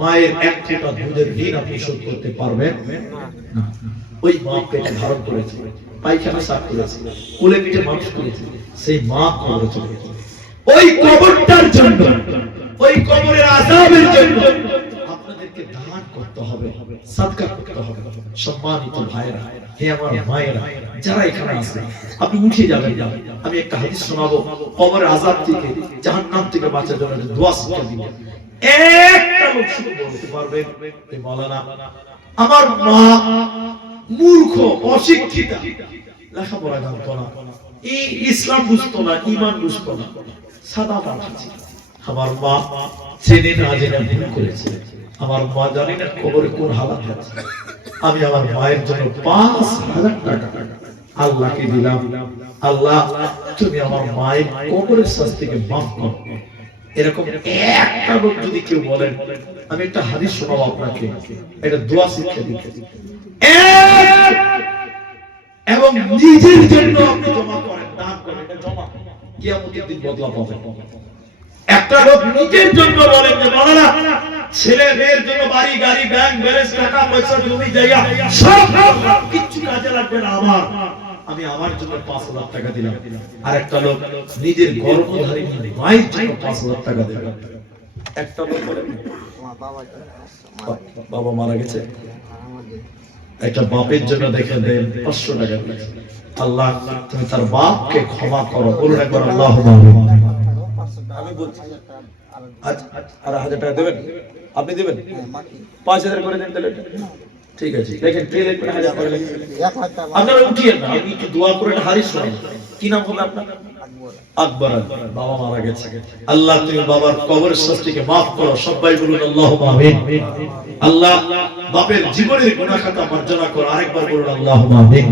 মায়ের 1 ফোঁটা দুধের ঋণ আপনি শোধ করতে পারবেন না। ওই মা পেটে ধারণ করেছে, পায়খানা সাফ করেছে, কোলে পিঠে মানুষ করেছে, সেই মা কবরে চলে গেছে। ওই কবরটার জন্য, ওই কবরের আযাবের জন্য আপনাদেরকে দান করতে হবে, সাদকা করতে হবে। সম্মানিত ভাইরা, হে আমার মায়েরা যারা এখানে আছেন, আপনি উঠে যাবেন না। আমি একটা হাদিস শোনাবো, কবরের আযাব থেকে, জাহান্নাম থেকে বাঁচার জন্য দোয়া শিখিয়ে দিব। একটা লোক শুধু বলতে পারবে, এই মাওলানা আমার মা মূর্খ, অশিক্ষিতা, লেখাপড়া জানতো না, এই ইসলাম বুঝতো না, ঈমান বুঝতো না, সাদা মানুষ। আমার মা জেনে না জেনে ভুল করেছে, আমার মা জানি না কবরে কোন হালাত আছে। আমি আমার মায়ের জন্য 5,000 টাকা আল্লাহকে দিলাম, আল্লাহ তুমি আমার মায়ের কবরের শাস্তিকে মাফ করো। এরকম একটা লোক যদি কেউ বলেন, আমি একটা হাদিস শোনাবো আপনাকে, এটা দোয়া শিক্ষা দিতে, এবং নিজের জন্য আপনি জমা করেন, দান করেন, এটা জমা, কিয়ামতের দিন বদলা পাবেন। একটা লোক নিজের জন্য বলেন যে মাওলানা ছেলে মেয়ের জন্য বাড়ি গাড়ি ব্যাংক ব্যালেন্স টাকা পয়সা জমি জায়গা সব কিছু কাজে লাগবে না, আমি আমার জন্য 5,000 টাকা দিলাম। আর একটা লোক নিজের গর্ভধারিণী মায়ের জন্য 5,000 টাকা দিলাম। একটা লোক বলেন বাবা মারা গেছে, একটা বাপের জন্য দেখে দেন 500 টাকা। আল্লাহ তুমি তার বাপকে ক্ষমা করো, বলুন একবার আল্লাহুম্মা আমিন। আমি বলছি আর 1000 টাকা দেবেন, আপনি দেবেন 5000 করে দেন তাহলে ঠিক আছে। দেখেন কে লিখবেন 1000 করে লিখবেন, আপনারা উঠিয়েন না, আমি একটু দোয়া করে হাদিস শোনাই। কি নাম বললেন আপনার? আকবর। বাবা মারা গেছে, আল্লাহ তুমি বাবার কবরের শাস্তিকে maaf করো, সবাই বলুন আল্লাহুম্মা আমিন। আল্লাহ বাপের জীবনের গুনাহ খাতা মার্জনা করো, আরেকবার বলুন আল্লাহুম্মা আমিন।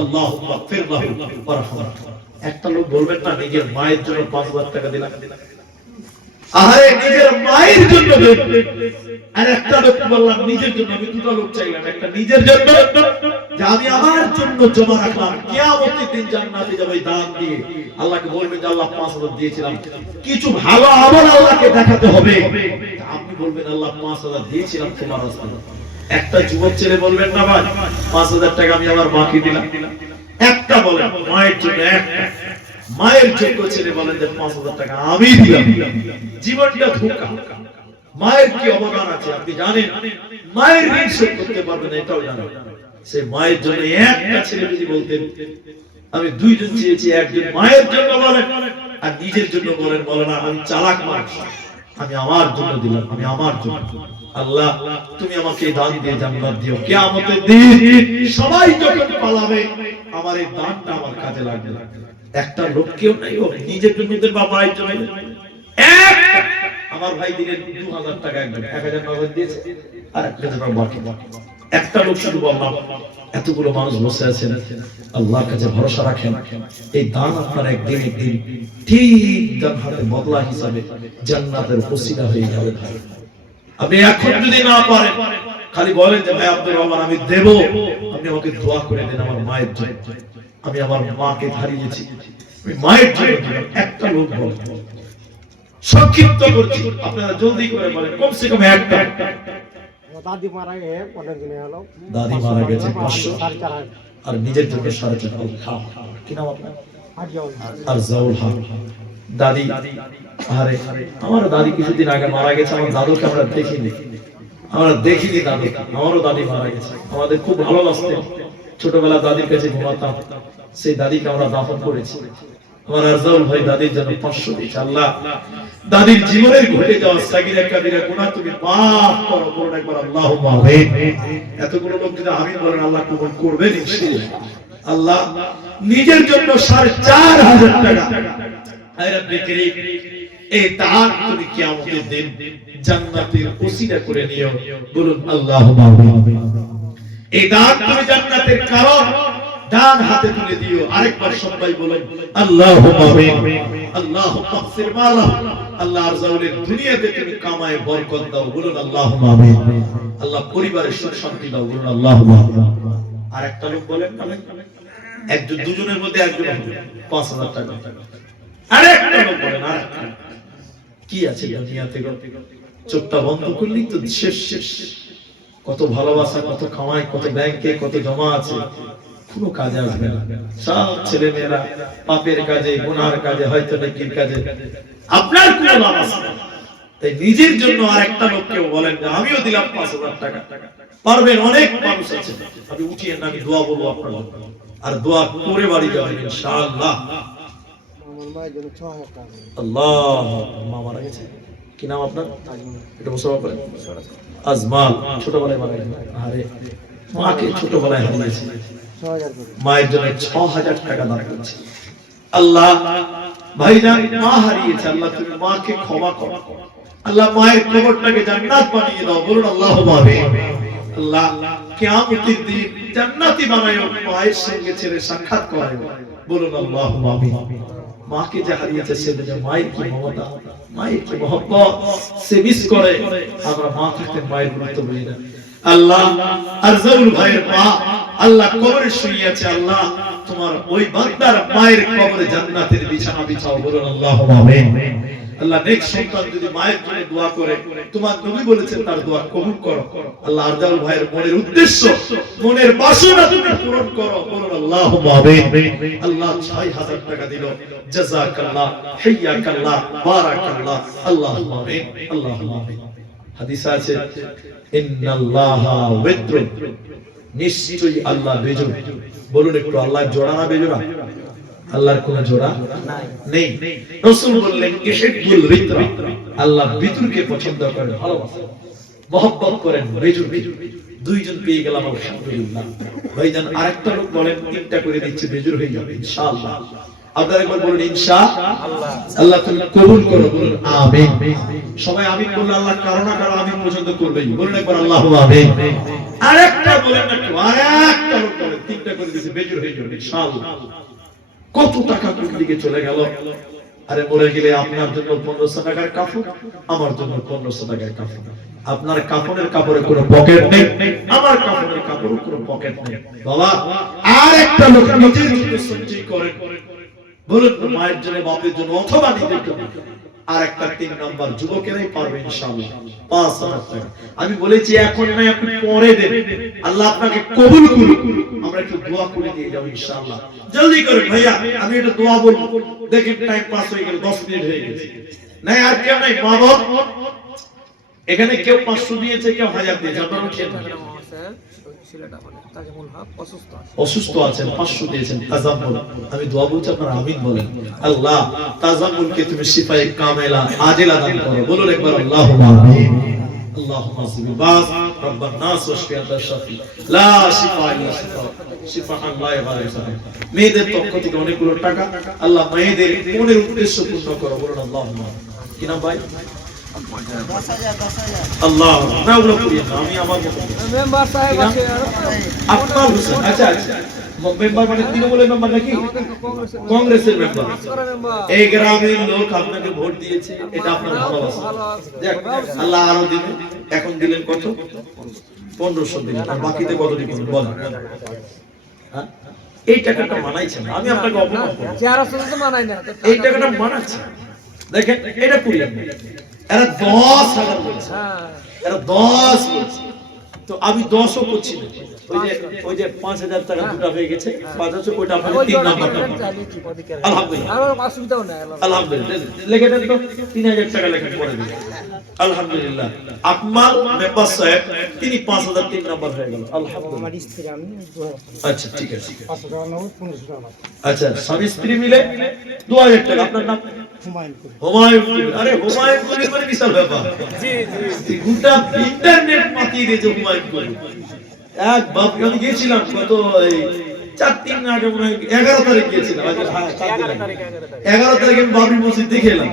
আল্লাহুম্মা ফির লাহু ওয়ারহামহু। একটা লোক বলবেন না নিজের মায়ের জন্য 5000 টাকা দিলাম, আরে নিজের মায়ের জন্য দেন। আর একটা লোক বললাম নিজের জন্য, আমি দুটো লোক চাইলাম, একটা নিজের জন্য যে আমি আমার জন্য জমা রাখলাম, কিয়ামতের দিন জান্নাতে যাবে দান দিয়ে। আল্লাহকে বলবেন যে আল্লাহ 5000 দিয়েছিলাম, কিছু ভালো আমল আল্লাহকে দেখাতে হবে। আপনি বলবেন আল্লাহ 5000 দিয়েছিলাম তোমার রাস্তায়। একটা যুবক ছেলে বলবেন না ভাই 5000 টাকা আমি আমার মাকে দিলাম, একটা বলেন মায়ের জন্য, একটা মায়ের যোগ্য ছেলে বলেন যে 5000 টাকা আমি দিলাম। জীবনটা ধোঁকা, মায়ের কি অবদান আছে আপনি জানেন, মায়ের ঋণ শোধ করতে পারবেন এটাও জানেন। সে মায়ের জন্য একটা ছেলে যদি বলতেন আমি দুইজন চেয়েছি, একজন মায়ের জন্য বলেন আর নিজের জন্য বলেন, বলে না আমি চালাক মানুষ, আমি আমার জন্য দিলাম, আমি আমার জন্য। আল্লাহ তুমি আমাকে দান দিয়ে জান্নাত দিও, কিয়ামতের দিন সবাই যখন পালাবে আমার এই দানটা আমার কাজে লাগবে। একটা লোক কেউ নাই ও নিজের জন্য বা মায়ের জন্য। আমার ভাই দিলেন 2000 টাকা, একদম 1000 টাকা দিয়েছে আর 1000 টাকা বাকি। একটা লোক শুধু বললাম, এতগুলো মানুষ বসে আছেন, আল্লাহর কাছে ভরসা রাখেন, এই দান আপনার একদিন একদিন ঠিক জান্নাতের বদলা হিসাবে জান্নাতের ওসিলা হয়ে যাবে। আপনি এখন যদি না পারেন খালি বলেন যে ভাই আব্দুর রহমান আমি দেব, আপনি আমাকে দোয়া করে দেন আমার মায়ের জন্য, আমি আমার মাকে হারিয়েছি, আমি মায়ের জন্য দিলাম। একটা লোক বলেন, সংক্ষিপ্ত করছি আপনারা জলদি করে বলেন, কমসে কম একটা। দাদি মারা গেছে অনেক দিন হলো, দাদি মারা গেছে 500 আর নিজের জন্য 4.5। কি নাম আপনার? আর জাউল হক। দাদি আরে আমার দাদি কিছুদিন আগে মারা গেছে, আমার দাদুকে আমরা দেখিনি, দাদু, আমারও দাদি মারা গেছে। আমাদের খুব ভালোবাসতেন, ছোটবেলা দাদির কাছে ঘুমাতাম, সেই দাদিকে আমরা দাফন করেছি। আমার আরজাউল ভাই দাদির জন্য 500 দিয়েছে। আল্লাহ দাদির জীবনের ঘটে যাওয়া সাগীরা কাবীরা গুনাহ তুমি maaf করো, বলুন একবার আল্লাহুম্মা আমিন। এতগুলো লোক যদি আমিন বলেন আল্লাহ কবুল করবেন ইনশাআল্লাহ। আল্লাহ নিজের জন্য 4500 টাকা আয় রব্বে করিম, এই দান তুমি কিয়ামতের দিন জান্নাতের ওসিলা করে নিও, বলুন আল্লাহুম্মা আমিন। এই দান তুমি জান্নাতের কারণ, ডান হাতে তুলে দিও, আরেকবার সবাই বলেন আল্লাহুম্মা আমিন। আল্লাহুম্মা ফির মালা, আল্লাহ আরজাউলের দুনিয়াতে তুমি কামায়ে বরকত দাও, বলুন আল্লাহুম্মা আমিন। আল্লাহ পরিবারের সুখ শান্তি দাও, বলুন আল্লাহুম্মা আমিন। আরেকটা লোক বলেন, একজন দুজনের মধ্যে একজন 5000 টাকা। আরেকটা লোক বলেন, আরেকটা কি আছে দুনিয়াতে, চোখটা বন্ধ করলি তো শেষ। কত ভালোবাসা, কত কামাই, কত ব্যাংকে কত জমা আছে, কোনো কাজে আসবে না। সব ছেলে মেয়েরা পাপের কাজে, গুনার কাজে, হয়তো নেকির কাজে, আপনার কোনো লাভ আছে না। তাই নিজের জন্য আরেকটা লোককে বলেন যে আমিও দিলাম 5000 টাকা, পারবেন, অনেক মানুষ আছে। আপনি উঠিয়ে না, আমি দোয়া বলবো আপনার জন্য, আর দোয়া করে বাড়ি যাবেন ইনশাআল্লাহ। আমার মায়ের জন্য 6000 টাকা। আল্লাহ, মা মারা গেছে, কি নাম আপনার? এটা মুসলমান করেন আজমাল, ছোটবেলায় মারা গেছে। আরে মাকে ছোটবেলায় হারিয়েছে, 6000 করে মায়ের জন্য 6000 টাকা দান করেছে। আল্লাহ ভাইজান মা হারিয়েছে, আল্লাহ তুমি মাকে ক্ষমা করো, আল্লাহ মায়ের কবরটাকে জান্নাত বানিয়ে দাও, বলুন আল্লাহুম্মা আমিন। আল্লাহ কিয়ামতের দিন জান্নাতি বানায়ো, মায়ের সঙ্গে ছেলে সাক্ষাৎ করায়ো, বলুন আল্লাহুম্মা আমিন। মাকে যে হারিয়েছে সে যে মায়ের কি মমতা, মায়ের কি মহব্বত সে মিস করে, আমরা মা থাকতে মায়ের গুরুত্ব বুঝি না। আল্লাহ আরজাউল ভাইয়ের মা আল্লাহ কবরে শুয়ে আছে, আল্লাহ তোমার ওই বান্দার মায়ের কবরে জান্নাতের বিছানা বিছাও, বলুন আল্লাহুম্মা আমিন। আল্লাহ নেক সন্তান যদি মায়ের জন্য দোয়া করে, তোমার নবী বলেছেন তার দোয়া কবুল করো। আল্লাহ আরজাউল ভাইয়ের মনের উদ্দেশ্য, মনের বাসনা তুমি পূরণ করো। বলুন আল্লাহুম্মা আমিন। আল্লাহ ৬০০০ টাকা দিল, জাযাকাল্লাহ, হাইয়াকাল্লাহ, বারাকাল্লাহ, আল্লাহুম্মা আমিন, আল্লাহুম্মা আমিন। হাদিসে আছে ইন্নাল্লাহা ওয়াত্রুন, নিশ্চয়ই আল্লাহ বেজোড়। বলুন একটু, আল্লাহ জোড়া না বেজোড়া? আল্লাহর কোন জোড়া নেই। রাসূল বললেন ইহিব্বুল রিতরা, আল্লাহ বিতুরকে পছন্দ করেন, ভালোবাসেন, মহব্বত করেন বেজুরকে। দুইজন পেয়ে গেলাম আলহামদুলিল্লাহ। ভাইজান আরেকটা লোক বলেন, তিনটা করে দিচ্ছে, বেজুর হয়ে যাবে ইনশাআল্লাহ। আপনারা একবার বলুন ইনশাআল্লাহ। আল্লাহ তুমি কবুল করো, বলুন আমিন। সবাই আমিন বললে আল্লাহ কারো না কারো আমিন পছন্দ করবেই। বলুন একবার আল্লাহুম্মা আমিন। আরেকটা বলেন একটু, আরেকটা লোক বলেন, তিনটা করে দিচ্ছে, বেজুর হয়ে যাবে ইনশাআল্লাহ। কত টাকা কোন দিকে চলে গেল। আরে মরে গেলে আপনার জন্য 1500 টাকার কাফন, আমার জন্য 1500 টাকার কাফন। আপনার কাফনের কাপড়ে কোনো পকেট নেই, আমার কাফনের কাপড়ে কোনো পকেট নেই। বাবা আর একটা লোক নিজের জন্য সঞ্চয় করে, বলুন মায়ের জন্য, বাপের জন্য, অথবা নিজের জন্য। আর একটা 3 নাম্বার যুবকেরাই পারবে ইনশাআল্লাহ 5000 টাকা। আমি বলেছি এখন নয়, আপনি পরে দেন, আল্লাহ আপনাকে কবুল করুন। আমরা একটু দোয়া করে দিয়ে যাব ইনশাআল্লাহ। জলদি করেন ভাইয়া, আমি এটা দোয়া বলবো। দেখেন টাইম পাস হয়ে গেল, 10 মিনিট হয়ে গেছে। নাই আর কেউ নাই? মা বাপ এখানে কেউ 500 দিয়েছে, কেউ 1000 দিয়েছে। আপনারা খেয়ে অসুস্থ আছেন, 500 দিয়েছেন। তাজাম্মুল, আমি দোয়া বলছি, আপনারা আমিন বলেন। আল্লাহ তাজাম্মুলকে তুমি শিফায়ে কামেলা আজেলা দান করো। বলুন একবার আল্লাহুম্মা আমিন। আল্লাহুম্মা সাল্লি বাস রাব্বান নাস ওয়াশফি আনতা শাফি লা শিফা ইল্লা শিফা শিফাআন লা ইয়াগাদিরু। মেয়েদের পক্ষ থেকে অনেকগুলো টাকা, আল্লাহ মেয়েদের মনের উদ্দেশ্য পূর্ণ করো। বলুন আল্লাহুম্মা। কি নাম ভাই? 10,000 আল্লাহ না ওগুলো করিয়ে না, আমি আমার মেম্বার সাহেব আছে আপনার হোসেন। আচ্ছা আচ্ছা, মেম্বার মানে তৃণমূলের মেম্বার নাকি কংগ্রেসের মেম্বার? এই গ্রামের লোক আপনাকে ভোট দিয়েছে, এটা আপনার ভালোবাসা। দেখ আল্লাহ আরো দিন, এখন দিলেন কত? 1500 দিলেন, আর বাকিতে কত দিবেন বল? হ্যাঁ এই টাকাটা মানাইছে না, আমি আপনাকে অপমান করব, এই টাকাটা মানাচ্ছে। দেখেন এটা করিয়ে এরা 10,000 বলছে, এরা 10 বলছে, তো আমি 10ও করছি না। ওই যে 5000 টাকা দুটো হয়ে গেছে, 500 ওইটা আপনাদের 3 নাম্বার। আলহামদুলিল্লাহ, আর অসুবিধাও নাই। আলহামদুলিল্লাহ লিখে দেন তো, 3000 টাকা লেখা পড়ে দিন। আলহামদুলিল্লাহ আকমাল মেম্বার সাহেব, তিনি 5000 3 নাম্বার হয়ে গেল। আলহামদুলিল্লাহ। আমার স্ত্রী আমি, আচ্ছা ঠিক আছে, 500 টাকা নাও, 1500 টাকা। আচ্ছা স্বামী স্ত্রী মিলে 2000 টাকা। আপনার নাম? হুমায়ুন কবির। আরে হুমায়ুন কবির মানে বিশাল ব্যাপার। জি জি, গোটা ইন্টারনেট মাতিয়ে দিয়েছে হুমায়ুন কবির। এক বাপ, আমি গিয়েছিলাম কত 4 দিন আগে, মনে হয় 11 তারিখ গিয়েছিলাম। হ্যাঁ 11 তারিখে আমি বাবরি মসজিদ দেখে এলাম।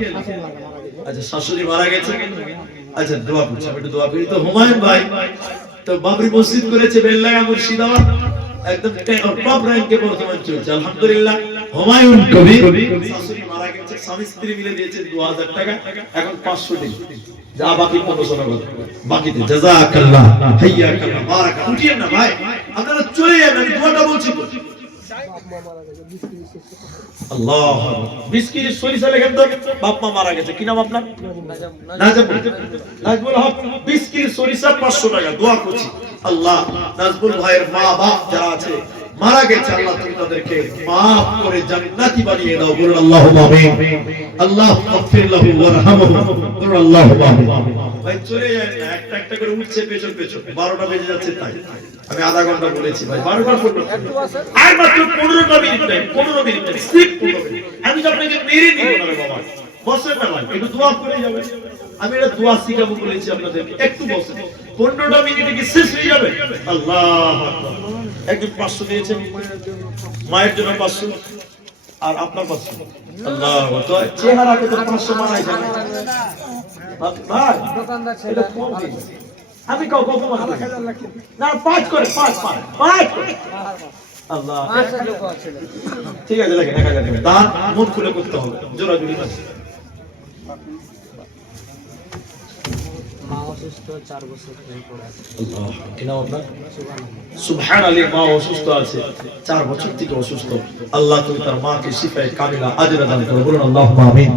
আচ্ছা শাশুড়ি মারা গেছে, আচ্ছা দোয়া করছি, আমি একটু দোয়া করি। তো হুমায়ুন ভাই তো বাবরি মসজিদ করেছে বেললাগা মুর্শিদাবাদ, একদম টপ র্যাঙ্কে বর্তমান চলছে। আলহামদুলিল্লাহ হুমায়ুন কবির শাশুড়ি মারা গেছে, স্বামী স্ত্রী মিলে দিয়েছে 2000 টাকা, এখন 500 দিন, যা বাকি 1500 টাকা বাকিতে। জাযাকাল্লাহ, হাইয়াকাল্লাহ, বারাকাল্লাহ। উঠিয়েন না ভাই, আপনারা চলে যান, আমি দোয়াটা বলছি তো। আল্লাহ 20 কেজি সরিষা লেখেন তো, বাপ মা মারা গেছে। কি নাম আপনার? নাজমুল হক। 20 কেজি সরিষা 500 টাকা, দোয়া করছি আল্লাহ নাজমুল ভাইয়ের মা বাপ যারা আছে মারা গেছে, আল্লাহ তুমি তাদেরকে maaf করে জান্নাতি বানিয়ে দাও। বলুন আল্লাহুম্মা আমিন। আল্লাহুম্মা গফির লাহু ওয়ারহামহু। বলুন আল্লাহুম্মা আমিন। ভাই চলে যায় না, একটা একটা করে উঠছে পেছন পেছন, 12টা বেজে যাচ্ছে। তাই আমি আধা ঘন্টা বলেছি ভাই, 12টা পড়লো আর মাত্র 15টা মিনিট টাইম, 15 মিনিট টাইম, সিপ 15 মিনিট। আমি তো আপনাকে মেরে দিব না রে বাবা, বসেন না ভাই, একটু দোয়া করে যাবেন। আমি এটা দোয়া শিখাবো বলেছি আপনাদেরকে, একটু বসেন। 15টা মিনিটে কি শেষ হয়ে যাবে? আল্লাহু আকবার। একজন 500 দিয়েছেন, মায়ের জন্য 500, আর আপনার 500। আল্লাহু আকবার। চেহারাকে তো 500 মানাই যায় না ভাই, দোকানদার ছেলে কম দিন। আমি কাউ কম না, 5 করে 5 করে আল্লাহ। ঠিক আছে দেখেন 1000 টাকা দান মুখ খুলে করতে হবে, জোড়া জুড়ি না। মা অসুস্থ 4 বছর ধরে পড়ে আছে আল্লাহ, কি নাম আপনার? সুবহানাল্লাহ সুবহানাল্লাহ, মা অসুস্থ আছে 4 বছর থেকে অসুস্থ। আল্লাহ তুমি তার মাকে শিফায়ে কামিলা আজরা দান করো, বলুন আল্লাহুম্মা আমিন।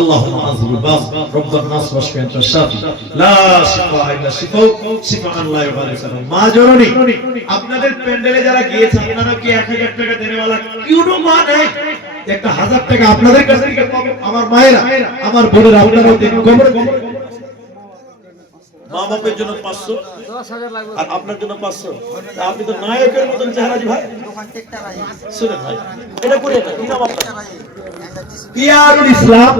আল্লাহুম্মা আযহিল বাস রব্বান নাস ওয়াশফি আনতা শাফি লা শিফা ইল্লা শিফাউ শিফাআন লা ইউগাদিরু সাকাম। মা জননী, আপনাদের প্যান্ডেলে যারা গিয়েছে আপনারা কি 1000 টাকা দেনেওয়ালা কোনো মা নেই? একটা 1000 টাকা আপনাদের কাছে থেকে পাবে আমার মায়েরা, আমার বোনেরা, আপনারাও দিন কবর। মা বাপের জন্য 500 10,000 লাগবে আর আপনার জন্য 500। আপনি তো নায়কের মতন চেহারাজি ভাই। শুনে ভাই, এটা করে না, কি নাম আপনার? পিয়ারুল ইসলাম।